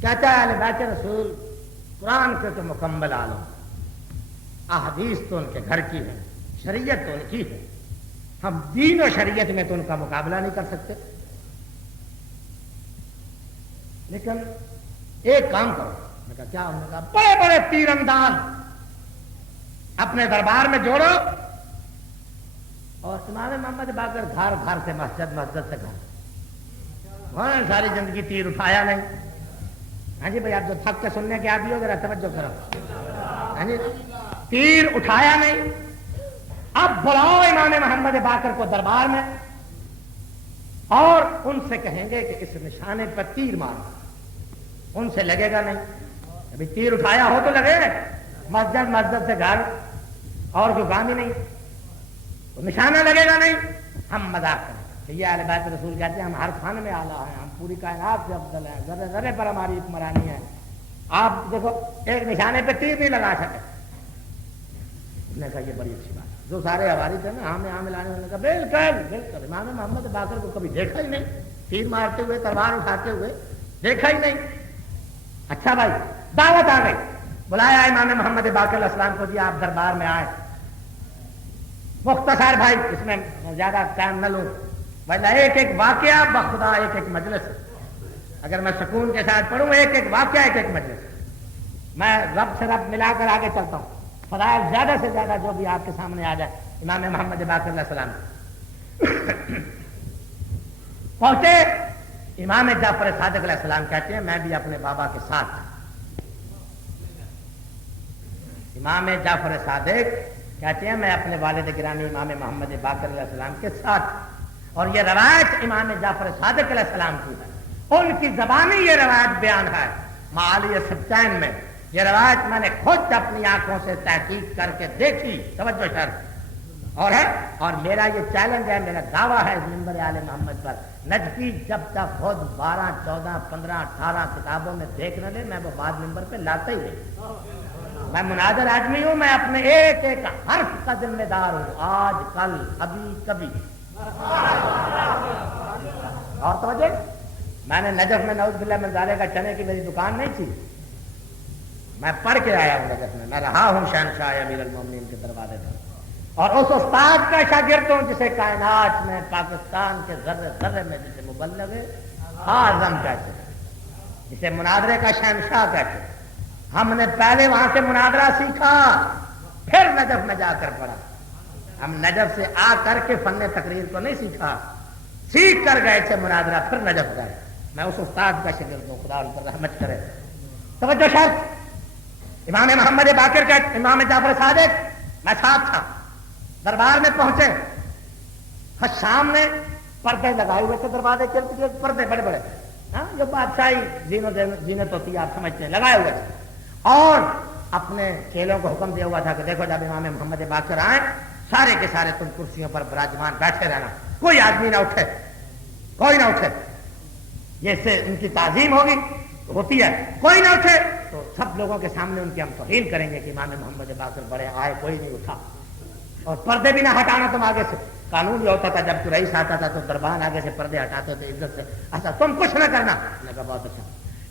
چاچا اہل بیت رسول قرآن کے تو مکمل عالم، احادیث تو ان کے گھر کی ہے، شریعت تو ان کی ہے، ہم دین و شریعت میں تو ان کا مقابلہ نہیں کر سکتے، لیکن ایک کام کرو۔ میں کہا کیا؟ انہوں نے کہا بڑے بڑے تیر انداز اپنے دربار میں جوڑو اور امام محمد باقر گھر گھر سے مسجد، مسجد سے گھر، انہوں نے ساری زندگی تیر اٹھایا نہیں۔ ہاں جی بھائی، آپ جو تھک کے سننے کے عادی ہو ذرا توجہ کرو۔ ہاں جی، تیر اٹھایا نہیں۔ اب بلاؤ امام محمد باقر کو دربار میں اور ان سے کہیں گے کہ اس نشانے پر تیر مارو، ان سے لگے گا نہیں۔ ابھی تیر اٹھایا ہو تو لگے، مسجد، مسجد سے گھر، اور کوئی کام ہی نہیں، تو نشانہ لگے گا نہیں۔ ہم مذاق کریں کہ یہ اہل بیت رسول کہتے ہیں ہم ہر خان میں اعلیٰ ہیں، ہم پوری کائنات سے افضل ہیں، ذرے ذرے پر ہماری حکمرانی ہے، آپ دیکھو ایک نشانے پہ تیر نہیں لگا سکے۔ نے کہا یہ بڑی اچھی بات ہے۔ جو سارے حواری تھے نا ہمیں لانے والے، کہا بالکل بالکل، امام محمد باقر کو کبھی دیکھا ہی نہیں، تیر مارتے ہوئے، تلوار اٹھاتے ہوئے دیکھا ہی نہیں۔ اچھا بھائی، دعوت آ گئی، بلایا امام محمد باقر علیہ السلام کو، جی آپ دربار میں آئے۔ مختصر بھائی، اس میں زیادہ ٹائم نہ لوں، ورنہ ایک ایک واقعہ بخدا ایک ایک مجلس ہے، اگر میں سکون کے ساتھ پڑھوں ایک ایک واقعہ ایک ایک مجلس ہے۔ میں رب سے رب ملا کر آگے چلتا ہوں، فضائل زیادہ سے زیادہ جو بھی آپ کے سامنے آ جائے۔ امام محمد باقر علیہ السلام پہنچے، امام جعفر صادق علیہ السلام کہتے ہیں میں بھی اپنے بابا کے ساتھ تھا۔ امام جعفر صادق کہتے ہیں میں اپنے والد گرامی امام محمد باقر علیہ السلام کے ساتھ تھا، اور یہ روایت امام جعفر صادق علیہ السلام کی ہے، ان کی زبانی یہ روایت بیان ہے معالی سبتین میں۔ یہ روایت میں نے خود اپنی آنکھوں سے تحقیق کر کے دیکھی، توجہ شرط اور ہے، اور میرا یہ چیلنج ہے، میرا دعویٰ ہے اس منبر آل محمد پر، نجفی جب تک خود 12، 14، 15، 18 کتابوں میں دیکھ نہ لے، میں وہ بعد منبر پہ لاتا ہی نہیں۔ میں مناظر آدمی ہوں، میں اپنے ایک ایک حرف کا ذمہ دار ہوں، آج کل ابھی کبھی۔ اور توجہ، میں نے نجف میں نعوذ باللہ من ذالک کا چنے کی میری دکان نہیں تھی، میں پڑھ کے آیا ہوں نجف میں، میں رہا ہوں شہنشاہ امیر المومنین کے دروازے پر، اور اس استاد کا شاگرد ہوں جسے کائنات میں پاکستان کے ذرے ذرے میں جسے مبلغ اعظم کہتے ہیں، جسے مناظرے کا شہنشاہ کہتے ہیں۔ ہم نے پہلے وہاں سے مناظرہ سیکھا، پھر نجف میں جا کر پڑھا۔ ہم نجف سے آ کر کے فن تقریر کو نہیں سیکھا، سیکھ کر گئے تھے مناظرہ، پھر نجف گئے۔ میں اس استاد کا شاگرد ہوں، خدا ان پر رحمت کرے۔ توجہ شرط، امام محمد باقر کا امام جعفر صادق میں ساتھ تھا، دربار میں پہنچے، سامنے پردے لگائے ہوئے تھے دروازے کے، پردے بڑے بڑے، ہاں جو بادشاہی زینت ہوتی ہے آپ سمجھتے ہیں، لگائے ہوئے تھے، اور اپنے چیلوں کو حکم دیا ہوا تھا کہ دیکھو جب امام محمد باقر آئیں سارے کے سارے تم کرسیوں پر براجمان بیٹھے رہنا، کوئی آدمی نہ اٹھے، کوئی نہ اٹھے، یہ سے ان کی تعظیم ہوگی ہوتی ہے، کوئی نہ اٹھے تو سب لوگوں کے سامنے ان کی ہم توہین کریں گے کہ امام محمد باقر بڑے آئے، کوئی نہیں اٹھا، اور پردے بھی نہ ہٹانا تم آگے سے۔ قانون یہ ہوتا تھا جب تو رئیس آتا تھا تو دربان آگے سے پردے ہٹاتے تھے عزت سے، اچھا تم کچھ نہ کرنا۔ میں کہا بہت اچھا۔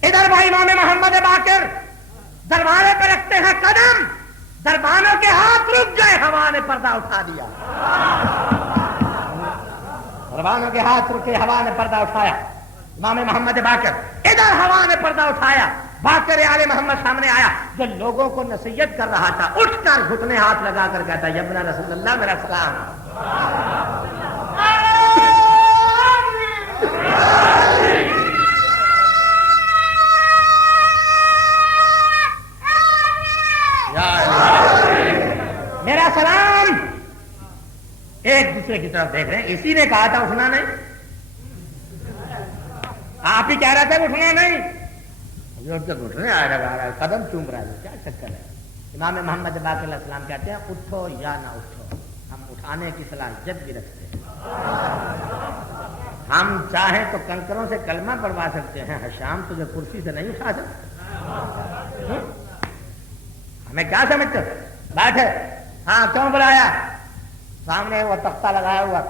ادھر بھائی امام محمد باقر دربارے پہ رکھتے ہیں قدم، دربانوں کے ہاتھ رک گئے، ہوا نے پردہ اٹھا دیا، دربانوں کے ہاتھ رکے، ہوا نے پردہ اٹھایا۔ امام محمد باقر ادھر ہوا نے پردہ اٹھایا، باقر آل محمد سامنے آیا، جو لوگوں کو نصیحت کر رہا تھا اٹھ کر گھٹنے ہاتھ لگا کر کہتا یا ابن رسول اللہ میرا سلام۔ میرا سلام۔ ایک دوسرے کی طرف دیکھ رہے ہیں، اسی نے کہا تھا اٹھنا نہیں، آپ ہی کہہ رہے تھے اٹھنا نہیں، گھٹنے آ رہا ہے، قدم چوم رہا ہے، کیا چکر ہے؟ امام محمد باقر علیہ السلام کہتے ہیں اٹھو یا نہ اٹھو، ہم اٹھانے کی صلاحیت بھی رکھتے ہیں، ہم چاہیں تو کنکروں سے کلمہ پڑھوا سکتے ہیں، حشام تجھے کرسی سے نہیں اٹھا سکتے، ہمیں کیا سمجھتے؟ بیٹھے، ہاں کیوں بلایا؟ سامنے وہ تختہ لگایا ہوا،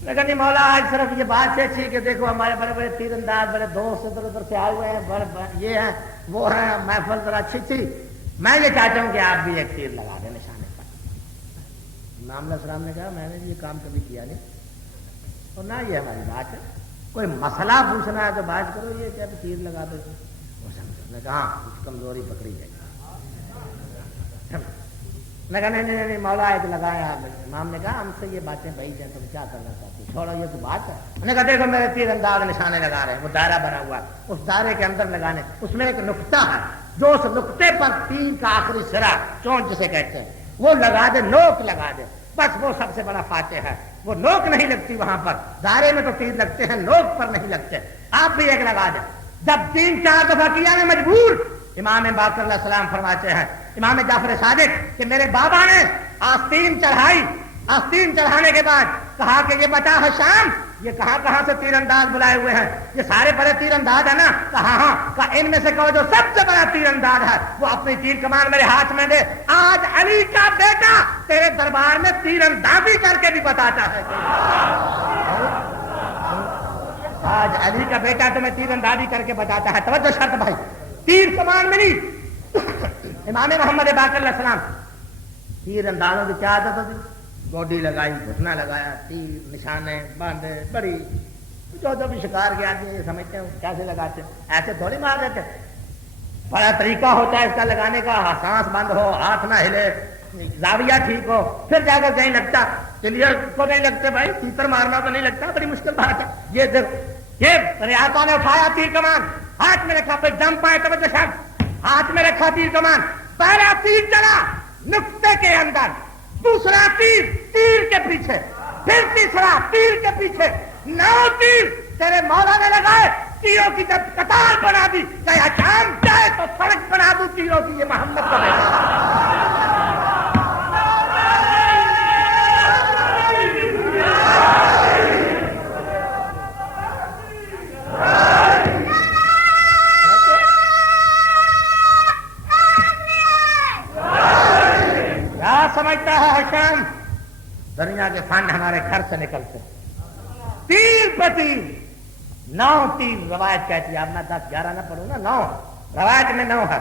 لیکن نہیں مولا آج صرف یہ بات سے اچھی کہ دیکھو ہمارے بڑے بڑے تیر انداز بڑے دوست ادھر ادھر سے آئے ہوئے ہیں، یہ ہیں وہ ہیں، محفل ذرا اچھی تھی، میں یہ چاہتا ہوں کہ آپ بھی ایک تیر لگا دیں نشانے پر۔ امام علیہ السلام نے کہا میں نے یہ کام کبھی کیا نہیں اور نہ یہ ہماری بات ہے، کوئی مسئلہ پوچھنا ہے تو بات کرو، یہ کیا تیر لگا دو۔ نے کہا ہاں کمزوری پکڑی جائے۔ میں کہا نہیں مولا ایک لگایا۔ امام نے کہا ہم سے یہ باتیں بھائی جائیں تم کیا کرنا چاہتے ہو، چھوڑو یہ تو بات ہے۔ انہوں نے کہا دیکھو میرے تیر انداز نشانے لگا رہے ہیں، وہ دائرہ بنا ہوا ہے، اس دائرے کے اندر لگانے، اس میں ایک نقطہ ہے، جو اس نقطے پر تیر کا آخری سرا چونچ جسے کہتے ہیں وہ لگا دے، نوک لگا دے، بس وہ سب سے بڑا فاتح ہے۔ وہ نوک نہیں لگتی وہاں پر، دائرے میں تو تیر لگتے ہیں، نوک پر نہیں لگتے۔ آپ بھی ایک لگا دیں۔ جب 3-4 دفعہ کیا میں مجبور، امام باقر علیہ السلام فرماتے ہیں، امام جعفر صادق، کہ میرے بابا نے آستین چڑھائی، آستین چڑھانے کے بعد کہا کہ یہ بتا ہے شام، یہ کہاں سے تیر انداز بلائے ہوئے ہیں، یہ سارے بڑے تیر انداز ہے نا؟ کہا ہاں۔ کہا ان میں سے کہو جو سب سے بڑا تیر انداز ہے وہ اپنی تیر کمان میرے ہاتھ میں دے، آج علی کا بیٹا تیرے دربار میں تیر اندازی کر کے بھی بتاتا ہے۔ آج علی کا بیٹا تمہیں تیر اندازی کر کے بتاتا ہے۔ توجہ شرط بھائی، تیر کمان ملی امام محمد باقر علیہ السلام، تیر اندازوں کی کیا عادت ہوتی، گوڈی لگائی، گھٹنا لگایا، تیر نشانے باندھے، بڑی جو بھی شکار کے آدمی یہ سمجھتے ہیں کیسے لگاتے ہیں، ایسے تھوڑی مار دیتے، بڑا طریقہ ہوتا ہے اس کا لگانے کا، سانس بند ہو، ہاتھ نہ ہلے، زاویہ ٹھیک ہو، پھر جا کر کہیں لگتا۔ کلیئر کو نہیں لگتے بھائی، تیتر مارنا تو نہیں لگتا، بڑی مشکل بات ہے۔ یہ ریاستوں نے اٹھایا تیر کمان، ہاتھ میں رکھا، پھر جم پائے توجہ شرط، ہاتھ میں رکھا تیر کمان، پہلا تیر چلا نقطے کے اندر، دوسرا تیر تیر کے پیچھے، پھر تیسرا تیر کے پیچھے، 9 تیر تیرے مولا نے لگائے، تیروں کی جب قطار بنا دی، کہا شام جائے تو سڑک بنا دوں تیروں کی، یہ محمد کا بیٹا۔ کیا سمجھتا ہے حشام؟ دنیا کے فن ہمارے گھر سے نکلتے، تیر پہ تیر، 9 تیر روایت کہتی ہے، اب میں 10-11 نہ پڑھوں نا، 9 روایت میں 9 ہے،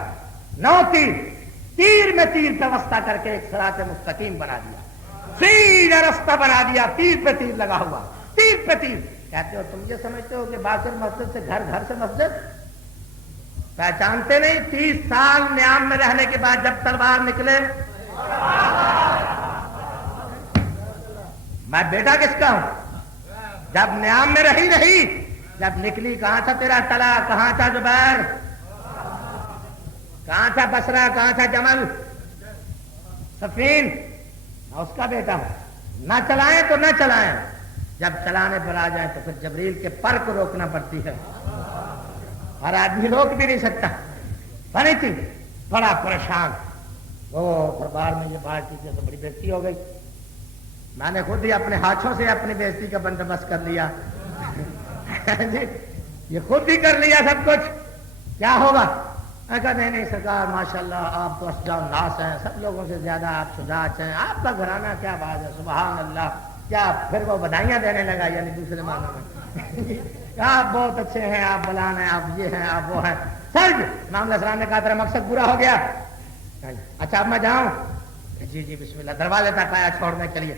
9 تیر، تیر میں تیر پہ وسطہ کر کے ایک صراط مستقیم بنا دیا، سیدھا رستہ بنا دیا، تیر پہ تیر لگا ہوا، تیر پہ تیر۔ کہتے ہو تم یہ سمجھتے ہو کہ باقر مسجد سے گھر، گھر سے مسجد، پہچانتے نہیں؟ 30 سال نیام میں رہنے کے بعد جب تلوار نکلے، میں بیٹا کس کا ہوں؟ جب نیام میں رہی، جب نکلی کہاں تھا تیرا تلا، کہاں تھا زبیر، کہاں تھا بصرہ، کہاں تھا جمل، صفین؟ میں اس کا بیٹا ہوں، نہ چلائیں تو نہ چلائیں، جب چلانے پر آ جائیں تو پھر جبریل کے پر کو روکنا پڑتی ہے، ہر آدمی روک بھی نہیں سکتا۔ بنی تھی بڑا پریشان، وہ دربار میں یہ بات کی تو بڑی بےزتی ہو گئی، میں نے خود ہی اپنے ہاتھوں سے اپنی بےزتی کا بندوبست کر لیا، یہ خود ہی کر لیا سب کچھ، کیا ہوگا؟ میں کہا نہیں سرکار ماشاءاللہ آپ تو اشجاع الناس ہیں، سب لوگوں سے زیادہ آپ شجاعت ہیں، آپ کا گھرانہ کیا بات ہے، سبحان اللہ۔ کیا پھر وہ بدھائیاں دینے لگا، یعنی دوسرے معنوں میں آپ بہت اچھے ہیں، آپ بلان ہیں، آپ یہ ہیں، آپ وہ ہیں، سر امام علیہ السلام نے کہا تیرا مقصد پورا ہو گیا، اچھا اب میں جاؤں؟ جی بسم اللہ، دروازے تک آیا چھوڑنے کے لیے،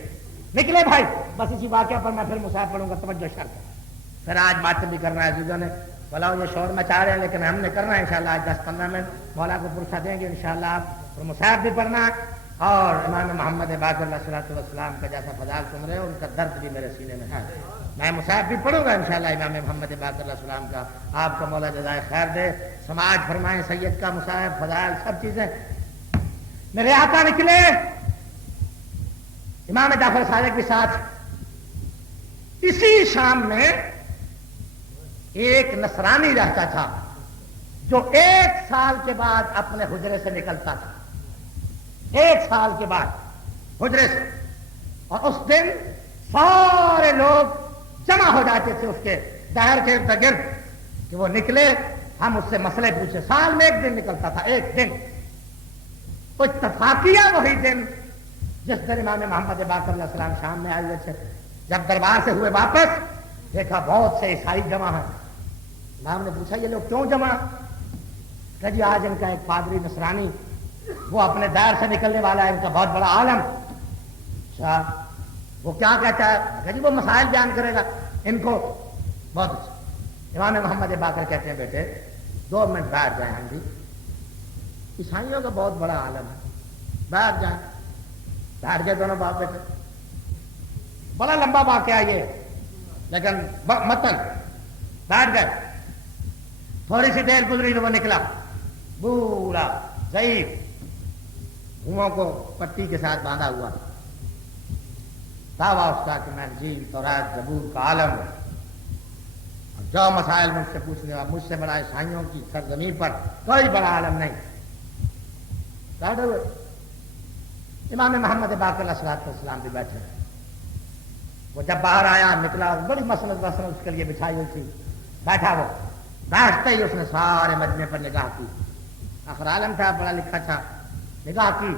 نکلے بھائی، بس اسی واقعہ پر میں پھر مصاحب پڑھوں گا، توجہ شرط۔ پھر آج ماتم بھی کرنا ہے عزیزوں نے، بلاؤ یہ شور مچا رہے ہیں لیکن ہم نے کرنا ہے انشاءاللہ، آج 10-15 منٹ مولا کو پرسہ دیں گے انشاءاللہ، آپ اور مصاحب بھی پڑھنا ہے، اور امام محمد باقر علیہ السلام کا جیسا فضائل سن رہے ہو ان کا درد بھی میرے سینے میں ہے، میں مصاحب بھی پڑھوں گا انشاءاللہ امام محمد باقر علیہ السلام کا، آپ کو مولا جزائے خیر دے، سماج فرمائیں، سید کا مصاحب، فضائل، سب چیزیں۔ میرے آقا نکلے، امام جعفر صادق کے ساتھ، اسی شام میں ایک نصرانی رہتا تھا جو 1 سال کے بعد اپنے حجرے سے نکلتا تھا، 1 سال کے بعد حجرے سے، اور اس دن سارے لوگ جمع ہو جاتے تھے اس کے دائر کے ارد گرد کہ وہ نکلے، ہم اس سے مسئلے پوچھے، سال میں 1 دن نکلتا تھا، 1 دن، تو اتفاقیہ وہی دن جس دن امام محمد باقر علیہ السلام شام میں آئے ہوئے تھے، جب دربار سے ہوئے واپس دیکھا بہت سے عیسائی جمع ہیں. امام نے پوچھا یہ لوگ کیوں جمع؟ کہ جی آج ان کا ایک پادری نصرانی وہ اپنے دائر سے نکلنے والا ہے، ان کا بہت بڑا عالم. اچھا وہ کیا کہتا ہے؟ کہ جی وہ مسائل بیان کرے گا ان کو. بہت اچھا. امام محمد باقر کہتے ہیں بیٹے 2 منٹ بیٹھ جائیں. ہم بھی عیسائیوں کا بہت بڑا عالم ہے، بیٹھ جائیں. بیٹھ گئے دونوں باپ بیٹے. بڑا لمبا واقعہ یہ لیکن متن. بیٹھ گئے. تھوڑی سی دیر گزری تو وہ نکلا بوڑھا ضعیف، منہوں کو پٹی کے ساتھ باندھا ہوا. دعویٰ اس کا کہ میں انجیل تورات زبور کا عالم ہوں، اور جو مسائل مجھ سے پوچھنے والا، مجھ سے بڑا عیسائیوں کی سرزمین پر کوئی بڑا عالم نہیں. بیٹھے ہوئے امام محمد باقر علیہ السلام بھی بیٹھے. وہ جب باہر آیا نکلا، بڑی مسلط اس کے لیے بچھائی ہوئی تھی. بیٹھا وہ بیٹھتے ہی اس نے سارے مجمع پر نگاہ کی. آخر عالم تھا، پڑھا لکھا تھا. نگاہ کی.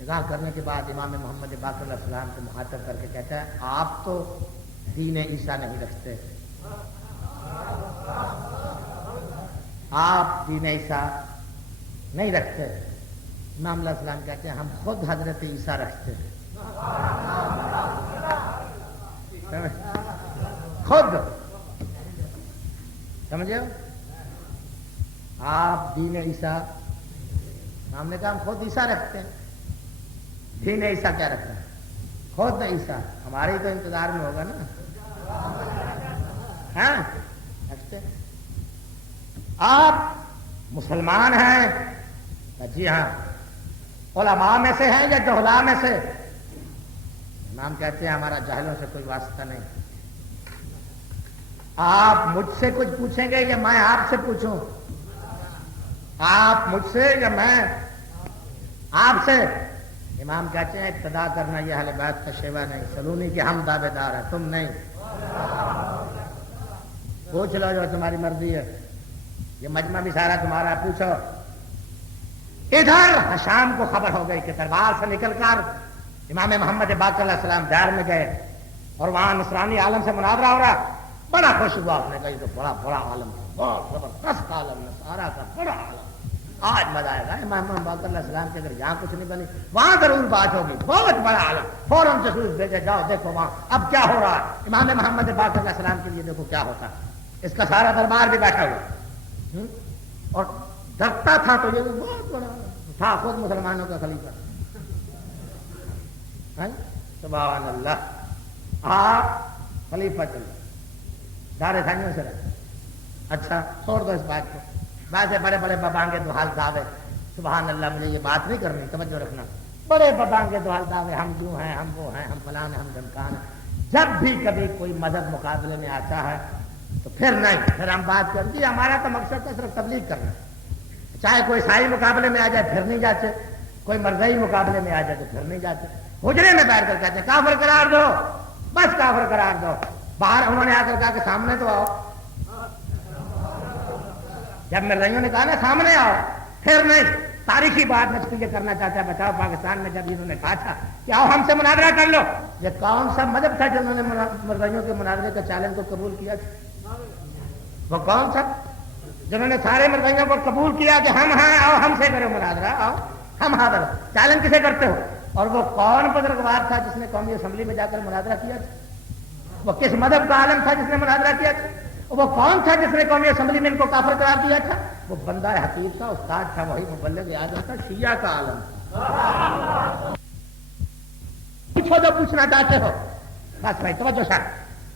نگاہ کرنے کے بعد امام محمد باقر علیہ السلام کو مخاطب کر کے کہتا ہے آپ تو دین عیسیٰ نہیں رکھتے، آپ دین عیسیٰ نہیں رکھتے. امام علیہ السلام کہتے ہیں ہم خود حضرت عیسیٰ رکھتے ہیں. خود سمجھے ہو؟ آپ دین عیسیٰ، ہم نے کہا ہم خود عیسیٰ رکھتے ہیں. دین عیسیٰ کیا رکھتا ہے؟ خود عیسیٰ. ہمارے تو انتظار میں ہوگا نا. ہاں رکھتے ہیں. آپ مسلمان ہیں؟ جی ہاں. علماء میں سے ہیں یا جہلاء میں سے؟ امام کہتے ہیں ہمارا جاہلوں سے کوئی واسطہ نہیں. آپ مجھ سے کچھ پوچھیں گے یا میں آپ سے پوچھوں؟ آپ مجھ سے یا میں آپ سے؟ امام کہتے ہیں ابتدا کرنا یہ اہل بیت کا شیوا نہیں. سلونی کہ ہم دعوے دار ہیں، تم نہیں. پوچھ لو جو تمہاری مرضی ہے. یہ مجمع بھی سارا تمہارا، پوچھو. ادھر شام کو خبر ہو گئی کہ دربار سے نکل کر امام محمد باقر علیہ السلام دار میں گئے اور وہاں نصرانی عالم سے مناظرہ ہو رہا. بڑا خوش ہوا. آپ نے کہا یہ تو بڑا بڑا عالم ہے، بہت زبردست عالم ہے، سارا کا بڑا عالم. آج مزہ آئے گا. امام محمد باقر علیہ السلام کی اگر یہاں کچھ نہیں بنی وہاں ضرور بات ہوگی. بہت بڑا عالم. فوراً جسوس بھیجے جاؤ دیکھو وہاں اب کیا ہو رہا ہے. امام محمد باقر علیہ السلام کے لیے دیکھو کیا ہوتا ہے. اس کا سارا دربار بھی بیٹھا ہوا اور ڈرتا تھا تو یہ بہت بڑا تھا، خود مسلمانوں کا خلیفہ. سبحان اللہ. آپ خلیفہ چلے دار خانیوں سے رہے. اچھا چھوڑ دو اس بات کو. ویسے بڑے بڑے ببانگے دوحال دعوے. سبحان اللہ. مجھے یہ بات نہیں کرنی، توجہ رکھنا. بڑے ببانگے دوحال دعوے، ہم جو ہیں، ہم وہ ہیں، ہم فلان ہیں، ہم دمکان ہیں. جب بھی کبھی کوئی مذہب مقابلے میں آتا ہے تو پھر نہیں، پھر ہم بات کریں گے ہمارا تو مقصد ہے صرف تبلیغ کرنا. چاہے کوئی عیسائی مقابلے میں آ جائے پھر نہیں جاتے، کوئی مرزائی مقابلے میں آ جائے تو پھر نہیں جاتے. حجرے میں بیٹھ کر کہتے ہیں کافر قرار دو، بس کافر قرار دو. باہر انہوں نے آ کر کہا کہ سامنے تو آؤ. جب مرزائیوں نے کہا نا سامنے آؤ، پھر نہیں. تاریخی بات میں یہ کرنا چاہتا ہے. بتاؤ پاکستان میں جب انہوں نے کہا تھا کہ آؤ ہم سے مناظرہ کر لو، یہ کون سا مذہب تھا جنہوں نے مرزائیوں کے مناظرے کا چیلنج کو قبول کیا تھا؟ وہ کون سا جنہوں نے سارے مرزائیوں کو قبول کیا کہ ہم ہیں، آؤ ہم سے کرو مناظرہ، آؤ ہم حاضر. چیلنج کسے کرتے ہو؟ اور وہ کون بزرگوار تھا جس نے قومی اسمبلی میں جا کر مناظرہ کیا تھا؟ وہ کس مذہب کا عالم تھا جس نے مناظرہ کیا تھا؟ وہ کون تھا جس نے قومی اسمبلی میں ان کو کافر قرار دیا تھا؟ وہ بندہ حقیق تھا، استاد تھا، وہی مبلغ اعظم تھا، شیعہ کا عالم تھا. پوچھو جو پوچھنا چاہتے ہو. بس بھائی توجہ سر،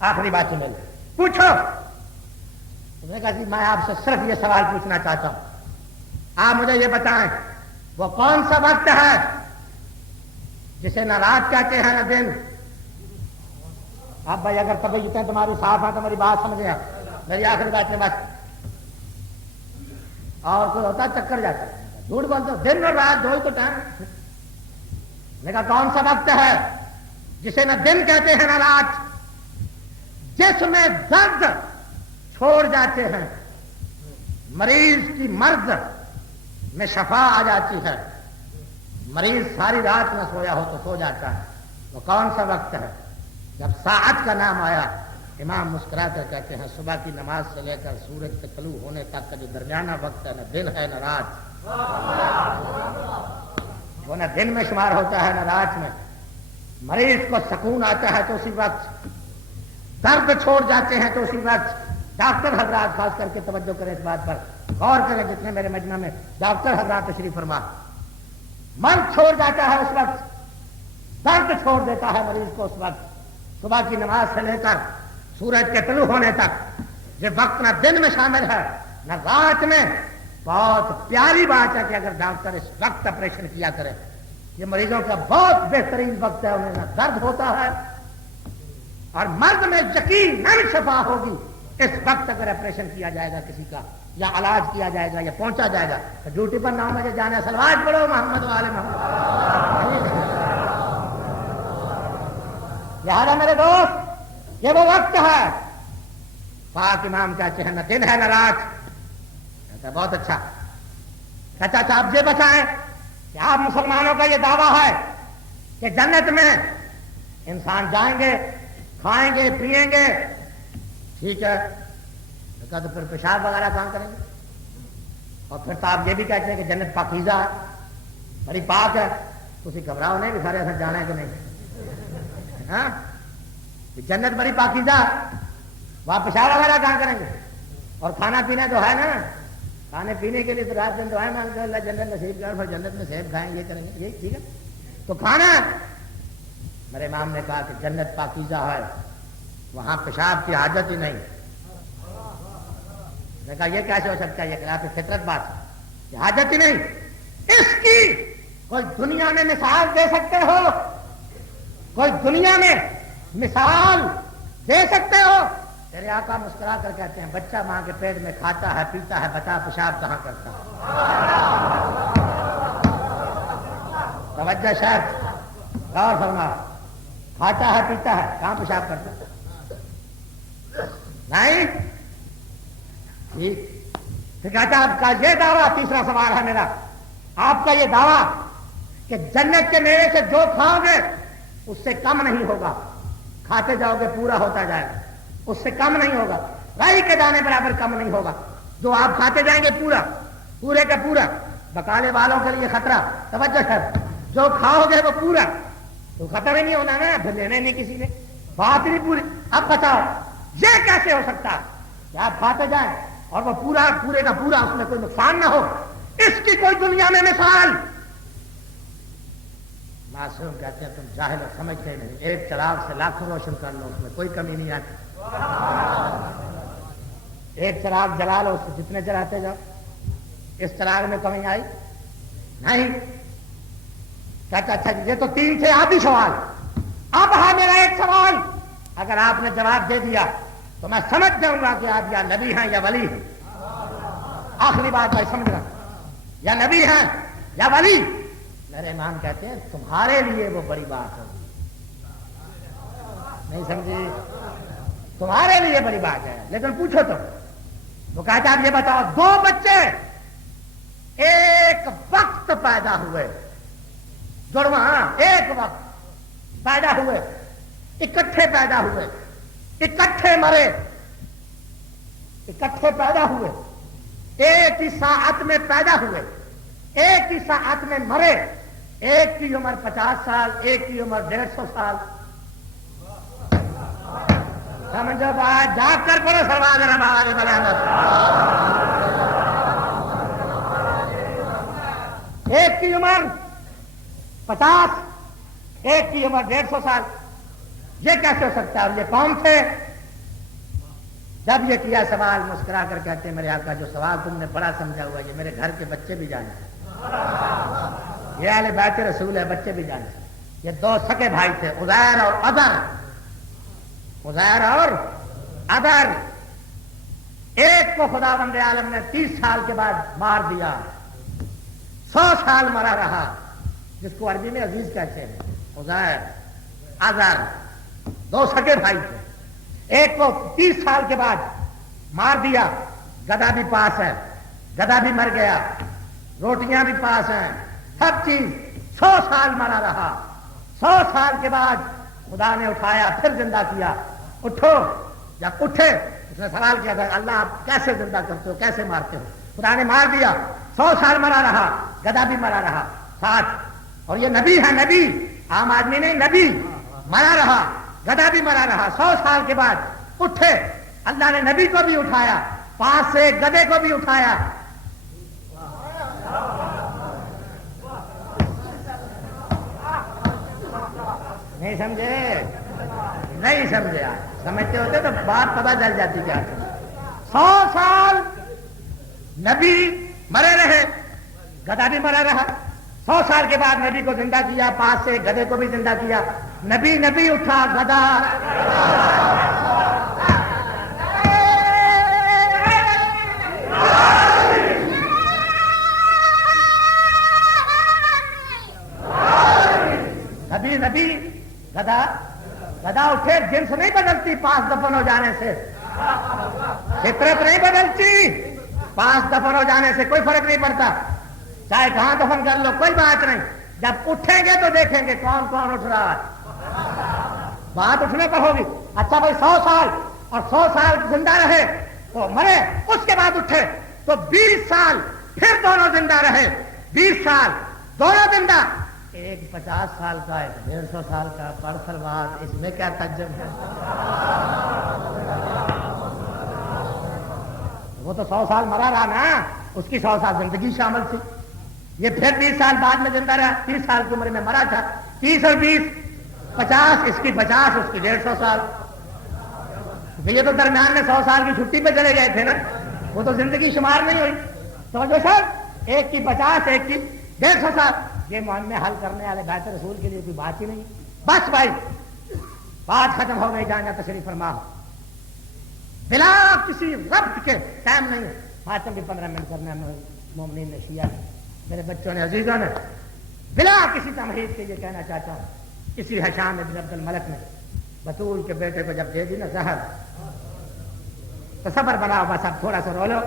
آخری بات سن لو. پوچھو. تم نے کہا جی میں آپ سے صرف یہ سوال پوچھنا چاہتا ہوں، آپ مجھے یہ بتائیں وہ کون سا وقت ہے جسے نہ رات کہتے ہیں نہ دن؟ آپ بھائی اگر طبیعتیں تمہاری صاف ہیں تو میری بات سمجھے آپ. میری آخری بات میں بس. اور کوئی ہوتا چکر جاتا ہے، جھوٹ بولتے ہو. دن اور رات دو ہی تو ٹائم. میں کہا کون سا وقت ہے جسے نہ دن کہتے ہیں نہ رات، جس میں درد چھوڑ جاتے ہیں، مریض کی مرض میں شفا آ جاتی ہے، مریض ساری رات نہ سویا ہو تو سو جاتا ہے. وہ کون سا وقت ہے؟ جب ساعت کا نام آیا امام مسکرا کر کہتے ہیں صبح کی نماز سے لے کر سورج کے طلوع ہونے تک کا جو درمیانہ وقت ہے، نہ دن ہے نہ رات، وہ نہ دن میں شمار ہوتا ہے نہ رات میں۔ مریض کو سکون آتا ہے تو اسی وقت، درد چھوڑ جاتے ہیں تو اسی وقت۔ ڈاکٹر حضرات خاص کر کے توجہ کریں اس بات پر، غور کریں، جتنے میرے مجمع میں ڈاکٹر حضرات تشریف فرما، مرض چھوڑ جاتا ہے اس وقت، درد چھوڑ دیتا ہے مریض کو اس وقت۔ صبح کی نماز سے لے کر سورج کے طلوع ہونے تک یہ وقت نہ دن میں شامل ہے نہ رات میں۔ بہت پیاری بات ہے کہ اگر ڈاکٹر اس وقت آپریشن کیا کرے، یہ مریضوں کا بہت بہترین وقت ہے، انہیں نہ درد ہوتا ہے اور مرد میں یقیناً شفا ہوگی۔ اس وقت اگر آپریشن کیا جائے گا کسی کا، یا علاج کیا جائے گا یا پہنچا جائے گا تو ڈیوٹی پر 9 بجے جانا ہے، صلوات پڑھو محمد والے محمد۔ لہٰذا میرے دوست، یہ وہ وقت ہے، پاک امام کہتے ہیں نہ دن ہے نہ رات۔ کہتا ہے بہت اچھا، کہتا اچھا آپ یہ بتائیں کہ آپ مسلمانوں کا یہ دعویٰ ہے کہ جنت میں انسان جائیں گے، کھائیں گے، پیئیں گے، ٹھیک ہے، کہا تو پھر پیشاب وغیرہ کہاں کریں گے؟ اور پھر تو آپ یہ بھی کہتے ہیں کہ جنت پاکیزہ ہے، بڑی پاک ہے، تسی گھبراؤ نہیں بھی سارے ایسا جانا ہے کہ نہیں؟ ہاں، جنت بڑی پاکیزہ، وہاں پیشاب وغیرہ کہاں کریں گے؟ اور کھانا پینا تو ہے نا، کھانے پینے کے لیے تو رات دن دعائیں مانگتے ہیں، اللہ جنت نصیب کر، پھر جنت میں سیب کھائیں، یہ کریں گے، یہ ٹھیک ہے۔ تو کھانا، میرے امام نے کہا کہ جنت پاکیزہ ہے، وہاں پیشاب کی حاجت ہی نہیں۔ میں کہا یہ کیسے ہو سکتا ہے؟ یہ خلاف فطرت بات ہے کہ حاجت ہی نہیں۔ اس کی کوئی دنیا میں مثال دے سکتے ہو؟ کوئی دنیا میں مثال دے سکتے ہو؟ تیرے آقا مسکرا کر کہتے ہیں بچہ ماں کے پیٹ میں کھاتا ہے پیتا ہے، بتا پیشاب کہاں کرتا ہے؟ توجہ شاید، غور فرما، کھاتا ہے پیتا ہے، کہاں پیشاب کرتا ہے؟ نہیں ٹھیک۔ پھر کہتا آپ کا یہ دعویٰ، تیسرا سوال ہے میرا، آپ کا یہ دعویٰ کہ جنت کے میوے سے جو کھاؤ گے اس سے کم نہیں ہوگا، کھاتے جاؤ گے پورا ہوتا جائے گا، اس سے کم نہیں ہوگا، رائی کے دانے برابر کم نہیں ہوگا، جو آپ کھاتے جائیں گے پورا، پورے کا پورا۔ بکالے والوں کے لیے خطرہ، توجہ ہے، جو کھاؤ گے وہ پورا، تو خطر ہی نہیں ہونا نا، پھر لینے نہیں کسی نے، بات نہیں پوری۔ اب بتاؤ یہ کیسے ہو سکتا کہ آپ کھاتے جائیں اور وہ پورا پورے کا پورا، اس میں کوئی نقصان نہ ہو؟ اس کی کوئی دنیا میں مثال؟ معصوم کہتے ہیں تم جاہل ہو، سمجھتے نہیں، ایک چراغ سے لاکھوں روشن کر لو، اس میں کوئی کمی نہیں آتی۔ ایک چراغ جلا لو، اس سے جتنے جلاتے جاؤ، اس چراغ میں کمی آئی نہیں۔ کہتا اچھا یہ تو 3 تھے آدھی سوال، اب ہے میرا ایک سوال، اگر آپ نے جواب دے دیا تو میں سمجھ جاؤں گا کہ آپ یا نبی ہیں یا ولی ہیں۔ آخری بات بھائی سمجھنا، یا نبی ہیں یا ولی۔ میرے امام کہتے ہیں تمہارے لیے وہ بڑی بات ہوگی، نہیں سمجھی؟ تمہارے لیے بڑی بات ہے، لیکن پوچھو تو وہ کہتا ہے اب یہ بتاؤ، 2 بچے ایک وقت پیدا ہوئے، جڑواں ایک وقت پیدا ہوئے، اکٹھے پیدا ہوئے، اکٹھے مرے، اکٹھے پیدا ہوئے، ایک ہی ساعت میں پیدا ہوئے، ایک ہی ساعت میں مرے، ایک کی عمر 50 سال، ایک کی عمر 150 سال۔ سمجھو بات، جاگ کر پڑھو سرواز رباغ بلانت۔ ایک کی عمر 50، ایک کی عمر 150 سال، یہ کیسے ہو سکتا ہے؟ اور یہ کون تھے؟ جب یہ کیا سوال، مسکرا کر کہتے ہیں میرے آقا جو سوال تم نے بڑا سمجھا ہوا ہے، یہ میرے گھر کے بچے بھی جانتے ہیں، یہ اہل بیت رسول ہے، بچے بھی جانتے ہیں۔ یہ 2 سکے بھائی تھے، عزیر اور ادر، عزیر اور ادر۔ ایک کو خداوند عالم نے 30 سال کے بعد مار دیا، 100 سال مرا رہا، جس کو عربی میں عزیز کہتے ہیں، عزیر ادر، 2 سکے بھائی تھے۔ ایک کو 30 سال کے بعد مار دیا، گدھا بھی پاس ہے، گدھا بھی مر گیا، روٹیاں بھی پاس ہیں، سب چیز، 100 سال مرا رہا۔ 100 سال کے بعد خدا نے اٹھایا پھر زندہ کیا. اٹھو. جب اٹھے اس نے سوال کیا تھا اللہ آپ کیسے زندہ کرتے ہو, کیسے مارتے ہو؟ خدا نے مار دیا. 100 سال مرا رہا, گدھا بھی مرا رہا ساتھ. اور یہ نبی ہے, نبی عام آدمی نہیں, نبی مرا رہا, گدھا بھی مرا رہا. 100 سال کے بعد اٹھے, اللہ نے نبی کو بھی اٹھایا, پاس سے گدھے کو بھی اٹھایا. نہیں سمجھے؟ نہیں سمجھے. سمجھتے ہوتے تو بات پتہ چل جاتی. کیا 100 سال نبی مرے رہے, گدھا بھی مرا رہا. 100 سال کے بعد نبی کو زندہ کیا, پاس سے گدھے کو بھی زندہ کیا. نبی اٹھا, گدھا نبی گدھا اٹھے. جنس نہیں بدلتی 5 دفن ہو جانے سے, فطرت نہیں بدلتی. 5 دفن ہو جانے سے کوئی فرق نہیں پڑتا, چاہے کہاں دفن کر لو, کوئی بات نہیں. جب اٹھیں گے تو دیکھیں گے کون کون اٹھ رہا ہے. بات اٹھنے پر ہوگی. اچھا بھائی 100 سال اور 100 سال زندہ رہے تو مرے, اس کے بعد اٹھے تو 20 سال پھر دونوں زندہ رہے. 20 سال دونوں زندہ, ایک 50 سال کا, ایک 150 سال کا. پر سلوات اس میں کیا تعجب ہے؟ وہ تو 100 سال مرا رہا نا, اس کی 100 سال زندگی شامل تھی. یہ پھر 20 سال بعد میں زندہ رہا, 30 سال کی عمر میں مرا تھا. 30 اور 20 50, اس کی 50, اس کی 150 سال. یہ تو درمیان میں 100 سال کی چھٹی پہ چلے گئے تھے نا, وہ تو زندگی شمار نہیں ہوئی. سمجھو سر, ایک کی 50, ایک کی 150 سال. یہ معاملے حل کرنے والے بیت رسول کے لیے کوئی بات ہی نہیں. بس بھائی بات ختم ہو گئی, جانا تشریف فرما. بلا کسی ربط کے ٹائم نہیں, ماتم بھی 15 منٹ کرنا ہے. مومنین نے, شیعہ میرے بچوں نے, عزیزوں نے, بلا کسی تمہید کے یہ کہنا چاہتا ہوں. اسی حشام بن عبد الملک نے بطول کے بیٹے کو جب دے دی نا زہر, تو صبر بناؤ, بس اب تھوڑا سا رو لو,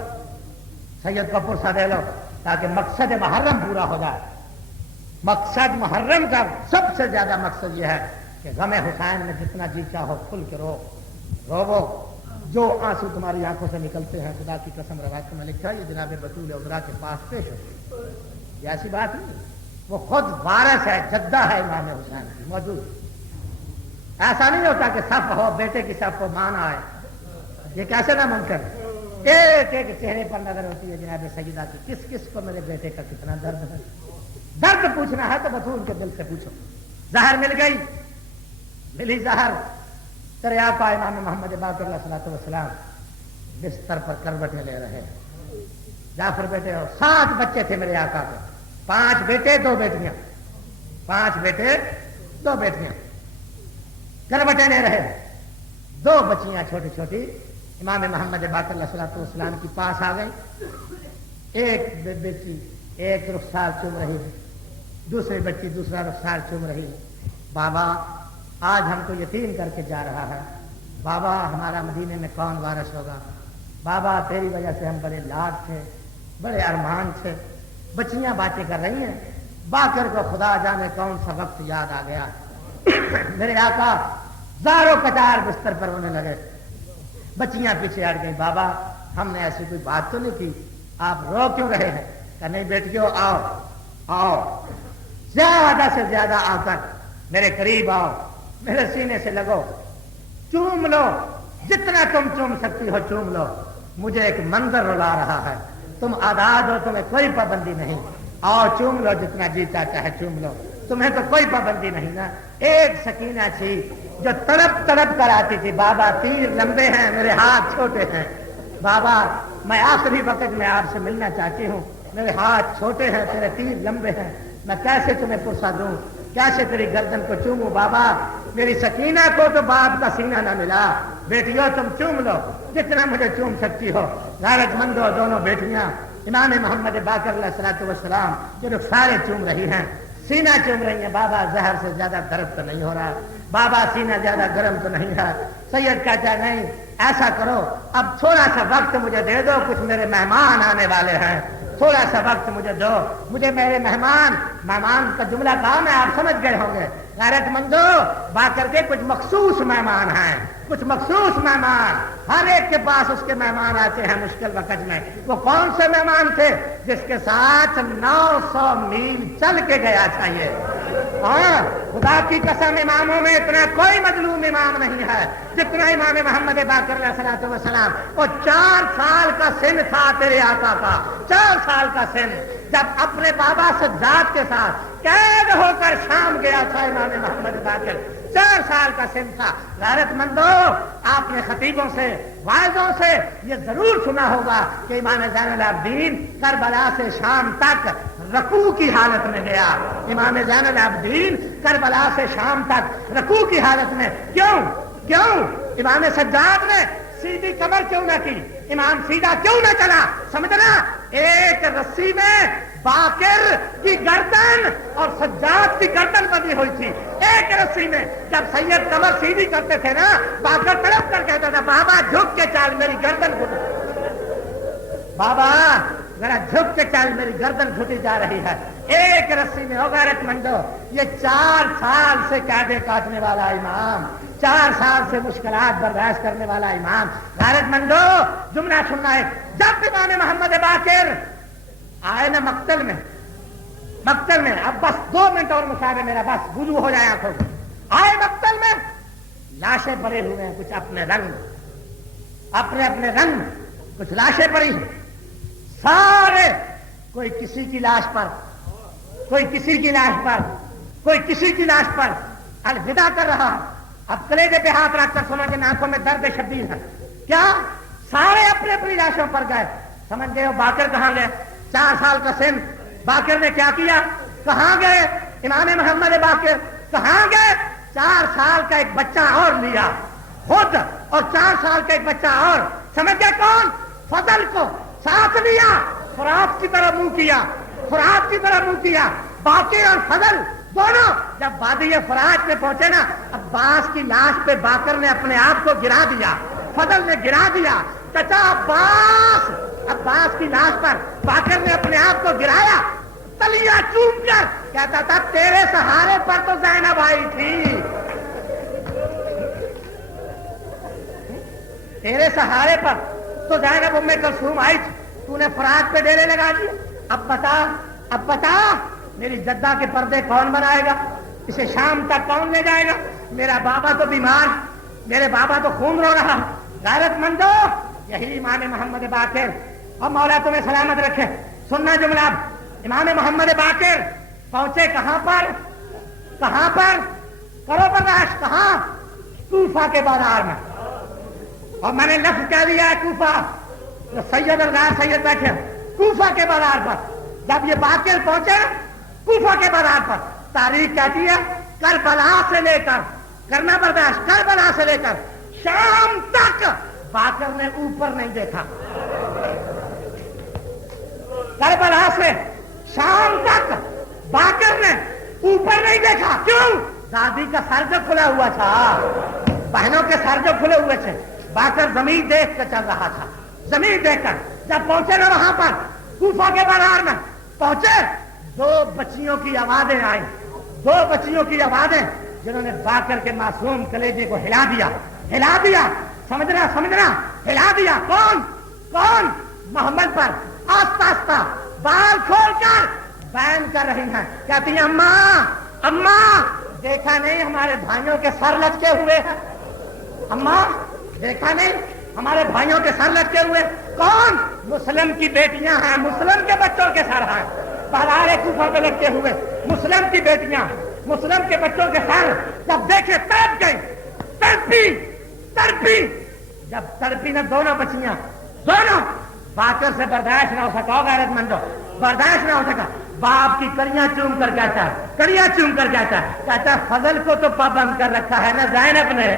سید کو پرسہ دے لو, تاکہ مقصد محرم پورا ہو جائے. مقصد محرم کا سب سے زیادہ مقصد یہ ہے کہ غم حسین میں جتنا جی چاہو کھل کے رو. جو آنسو تمہاری آنکھوں سے نکلتے ہیں, خدا کی قسم روایت میں لکھا, یہ جناب بطول عذرا کے پاس پیش ہو. یہ ایسی بات نہیں, وہ خود وارث ہے, جدہ ہے امام حسین کی, موجود. ایسا نہیں ہوتا کہ صف ہو, بیٹے کی صف ہو, مان آئے. یہ کیسے نہ ممکن. ایک ایک چہرے پر نظر ہوتی ہے جناب سیدہ کی, کس کس کو میرے بیٹے کا کتنا درد ہے. درد پوچھنا ہے تو بطول کے دل سے پوچھو. زہر مل گئی, ملی زہر. تیرے آقا امام محمد باقر علیہ الصلوۃ والسلام بستر پر کروٹیں لے رہے ہیں. جعفر بیٹے, اور 7 بچے تھے میرے آقا کے, 5 بیٹے 2 بیٹیاں, 5 بیٹے 2 بیٹیاں, کروٹیں لے رہے ہیں. 2 بچیاں چھوٹی چھوٹی امام محمد باقر علیہ الصلوۃ والسلام کے پاس آ گئی. ایک بیٹی ایک رخسار چوم رہی ہے, دوسری بچی دوسرا رخسار چوم رہی ہے. بابا آج ہم کو یتیم کر کے جا رہا ہے, بابا ہمارا مدینے میں کون وارث ہوگا. بابا تیری وجہ سے ہم بڑے لاڈ تھے, بڑے ارمان تھے. بچیاں باتیں کر رہی ہیں, باقر کو خدا جانے کون سا وقت یاد آ گیا. میرے آقا زاروں قطار بستر پر ہونے لگے. بچیاں پیچھے ہٹ گئی. بابا ہم نے ایسی کوئی بات تو نہیں کی, آپ رو کیوں رہے ہیں؟ کہ نہیں بیٹیوں, آؤ زیادہ سے زیادہ آ کر میرے قریب آؤ, میرے سینے سے لگو, چوم لو, جتنا تم چوم سکتی ہو چوم لو. مجھے ایک منظر رلا رہا ہے, تم آزاد ہو, تمہیں کوئی پابندی نہیں. آؤ چوم لو, جتنا جی چاہتا ہے چوم لو, تمہیں تو کوئی پابندی نہیں نا. ایک سکینہ تھی جو تڑپ تڑپ کر آتی تھی, بابا تیر لمبے ہیں, میرے ہاتھ چھوٹے ہیں. بابا میں آخری وقت میں آپ سے ملنا چاہتی ہوں, میرے ہاتھ چھوٹے ہیں, تیرے تیر لمبے ہیں, میں کیسے تمہیں پرسہ دوں, کیسے تیری گردن کو چوموں. بابا میری سکینہ کو تو باپ کا سینہ نہ ملا. بیٹیوں تم چوم لو, جتنا مجھے چوم سکتی ہو. غیرت مندو دونوں بیٹیاں امام محمد باقر علیہ الصلوۃ والسلام جو رخسارے چوم رہی ہیں, سینہ چوم رہی ہیں. بابا زہر سے زیادہ گرم تو نہیں ہو رہا, بابا سینہ زیادہ گرم تو نہیں ہے. سید کہتا ہے نہیں, ایسا کرو اب تھوڑا سا وقت مجھے دے دو, کچھ میرے مہمان آنے والے ہیں. تھوڑا سا وقت مجھے دو، مجھے میرے مہمان کا جملہ کہا میں آپ سمجھ گئے ہوں گے، غیرت مندو باقر کے کچھ مخصوص مہمان ہیں، کچھ مخصوص مہمان، ہر ایک کے پاس اس کے مہمان آتے ہیں مشکل وقت میں۔ وہ کون سے مہمان تھے؟ جس کے ساتھ 900 میل چل کے گیا تھا یہ۔ ہاں خدا کی قسم اماموں میں اتنا کوئی مظلوم امام نہیں ہے جتنا امام محمد باقر علیہ الصلوۃ والسلام۔ وہ 4 سال کا سن تھا تیرے آقا کا، 4 سال کا سن، جب اپنے بابا سجاد کے ساتھ قید ہو کر شام گیا تھا امام محمد باقر، 4 سال کا سن تھا۔ غیرت مندو آپ نے خطیبوں سے واعظوں سے یہ ضرور سنا ہوگا کہ امام زین العابدین کربلا سے شام تک رکوع کی حالت میں گیا۔ امام زین العابدین کربلا سے شام تک رکوع کی حالت میں، کیوں امام سجاد نے سیدھی کمر کیوں نہ کی؟ امام سیدھا کیوں نہ چلا؟ سمجھنا، ایک رسی میں باقر کی گردن اور سجاد کی گردن بندھی ہوئی تھی، ایک رسی میں۔ جب سید کمر سیدھی کرتے تھے نا، باقر تڑپ کر کہتا تھا بابا جھک کے چال میری گردن گھٹی، بابا ذرا جھک کے چال میری گردن گھٹی جا رہی ہے، ایک رسی میں۔ ہو غیرت مندو، یہ 4 سال سے قیدیں کاٹنے والا امام، 4 سال سے مشکلات برداشت کرنے والا امام۔ غیرت مندو جملہ سننا ہے، جب امام محمد باقر آئے نا مقتل میں، اب بس 2 منٹ اور مشاہدہ میرا، بس وضو ہو جائے آنکھوں میں۔ آئے مقتل میں، لاشیں پڑے ہوئے ہیں، کچھ اپنے رنگ، کچھ لاشیں پڑی ہیں، سارے کوئی کسی کی لاش پر، کوئی کسی کی لاش پر، کوئی کسی کی لاش پر الوداع کر رہا ہے۔ اب کلیجے پہ ہاتھ رکھ کر سمجھ گئے آنکھوں میں درد شدید ہے، کیا سارے اپنے اپنی لاشوں پر گئے؟ سمجھ گئے ہو باقر کہاں گئے؟ 4 سال کا سن، باقر نے کیا کیا؟ کہاں گئے امام محمد باقر؟ کہاں گئے؟ 4 سال کا ایک بچہ اور لیا خود، اور 4 سال کا ایک بچہ اور، سمجھ گئے کون؟ فضل کو ساتھ لیا، فرات کی طرح منہ کیا، باقر اور فضل دونوں جب وادی فرات میں پہنچے نا، عباس کی لاش پہ باقر نے اپنے آپ کو گرا دیا، فضل نے گرا دیا، چچا عباس کی لاش پر باقر نے اپنے آپ کو گرایا، تلیا چوم کر کہتا تھا تیرے سہارے پر تو زینب آئی تھی، تیرے سہارے پر تو زینب ام کلثوم آئی تھی، تو نے فرات پہ ڈیرے لگا دیے۔ اب بتا میری جدہ کے پردے کون بنائے گا؟ اسے شام تک کون لے جائے گا؟ میرا بابا تو بیمار، میرے بابا تو خون رو رہا۔ غیرت مندو یہی امام محمد باقر، اور مولا تمہیں سلامت رکھے۔ سننا جملہ، امام محمد باقر پہنچے کہاں پر کرو برداشت، کہاں؟ کوفہ کے بازار میں، اور میں نے لفظ کہہ دیا ہے کوفہ، سید الغار سید بیٹھے کوفہ کے بازار پر۔ جب یہ باقر پہنچے کوفہ کے بازار پر، تاریخ کہتی ہے کربلا سے لے کر، کرنا برداشت، کربلا سے لے کر شام تک باقر نے اوپر نہیں دیکھا، کربلا سے شام تک باقر نے اوپر نہیں دیکھا۔ کیوں؟ دادی کا سر جو کھلا ہوا تھا، بہنوں کے سر جو کھلے ہوئے تھے، باقر زمین دیکھ کر چل رہا تھا، زمین دیکھ کر۔ جب پہنچے نا وہاں پر کوفہ کے بازار میں پہنچے، 2 بچیوں کی آوازیں آئیں، 2 بچیوں کی آوازیں جنہوں نے باقر کے معصوم کلیجے کو ہلا دیا، سمجھنا، ہلا دیا۔ کون؟ محمد پر آستہ بال کھول کر بیان کر رہی ہیں، کہتی ہیں اماں دیکھا نہیں ہمارے بھائیوں کے سر لٹکے ہوئے ہیں، اماں دیکھا نہیں ہمارے بھائیوں کے سر لٹکے ہوئے؟ کون؟ مسلم کی بیٹیاں ہیں، مسلم کے بچوں کے سر ہیں بازار کوفہ پہ لٹکے ہوئے، مسلم کی بیٹیاں، مسلم کے بچوں کے سر جب دیکھے تڑپ گئی، تڑپی، جب تڑپی نہ دونوں بچیاں، دونوں، باقر سے برداشت نہ ہو سکا، غیرت مندو برداشت نہ ہو سکا، باپ کی کڑیاں چوم کر کہتا ہے، کہتا ہے فضل کو تو پابند کر رکھا ہے نا زینب نے،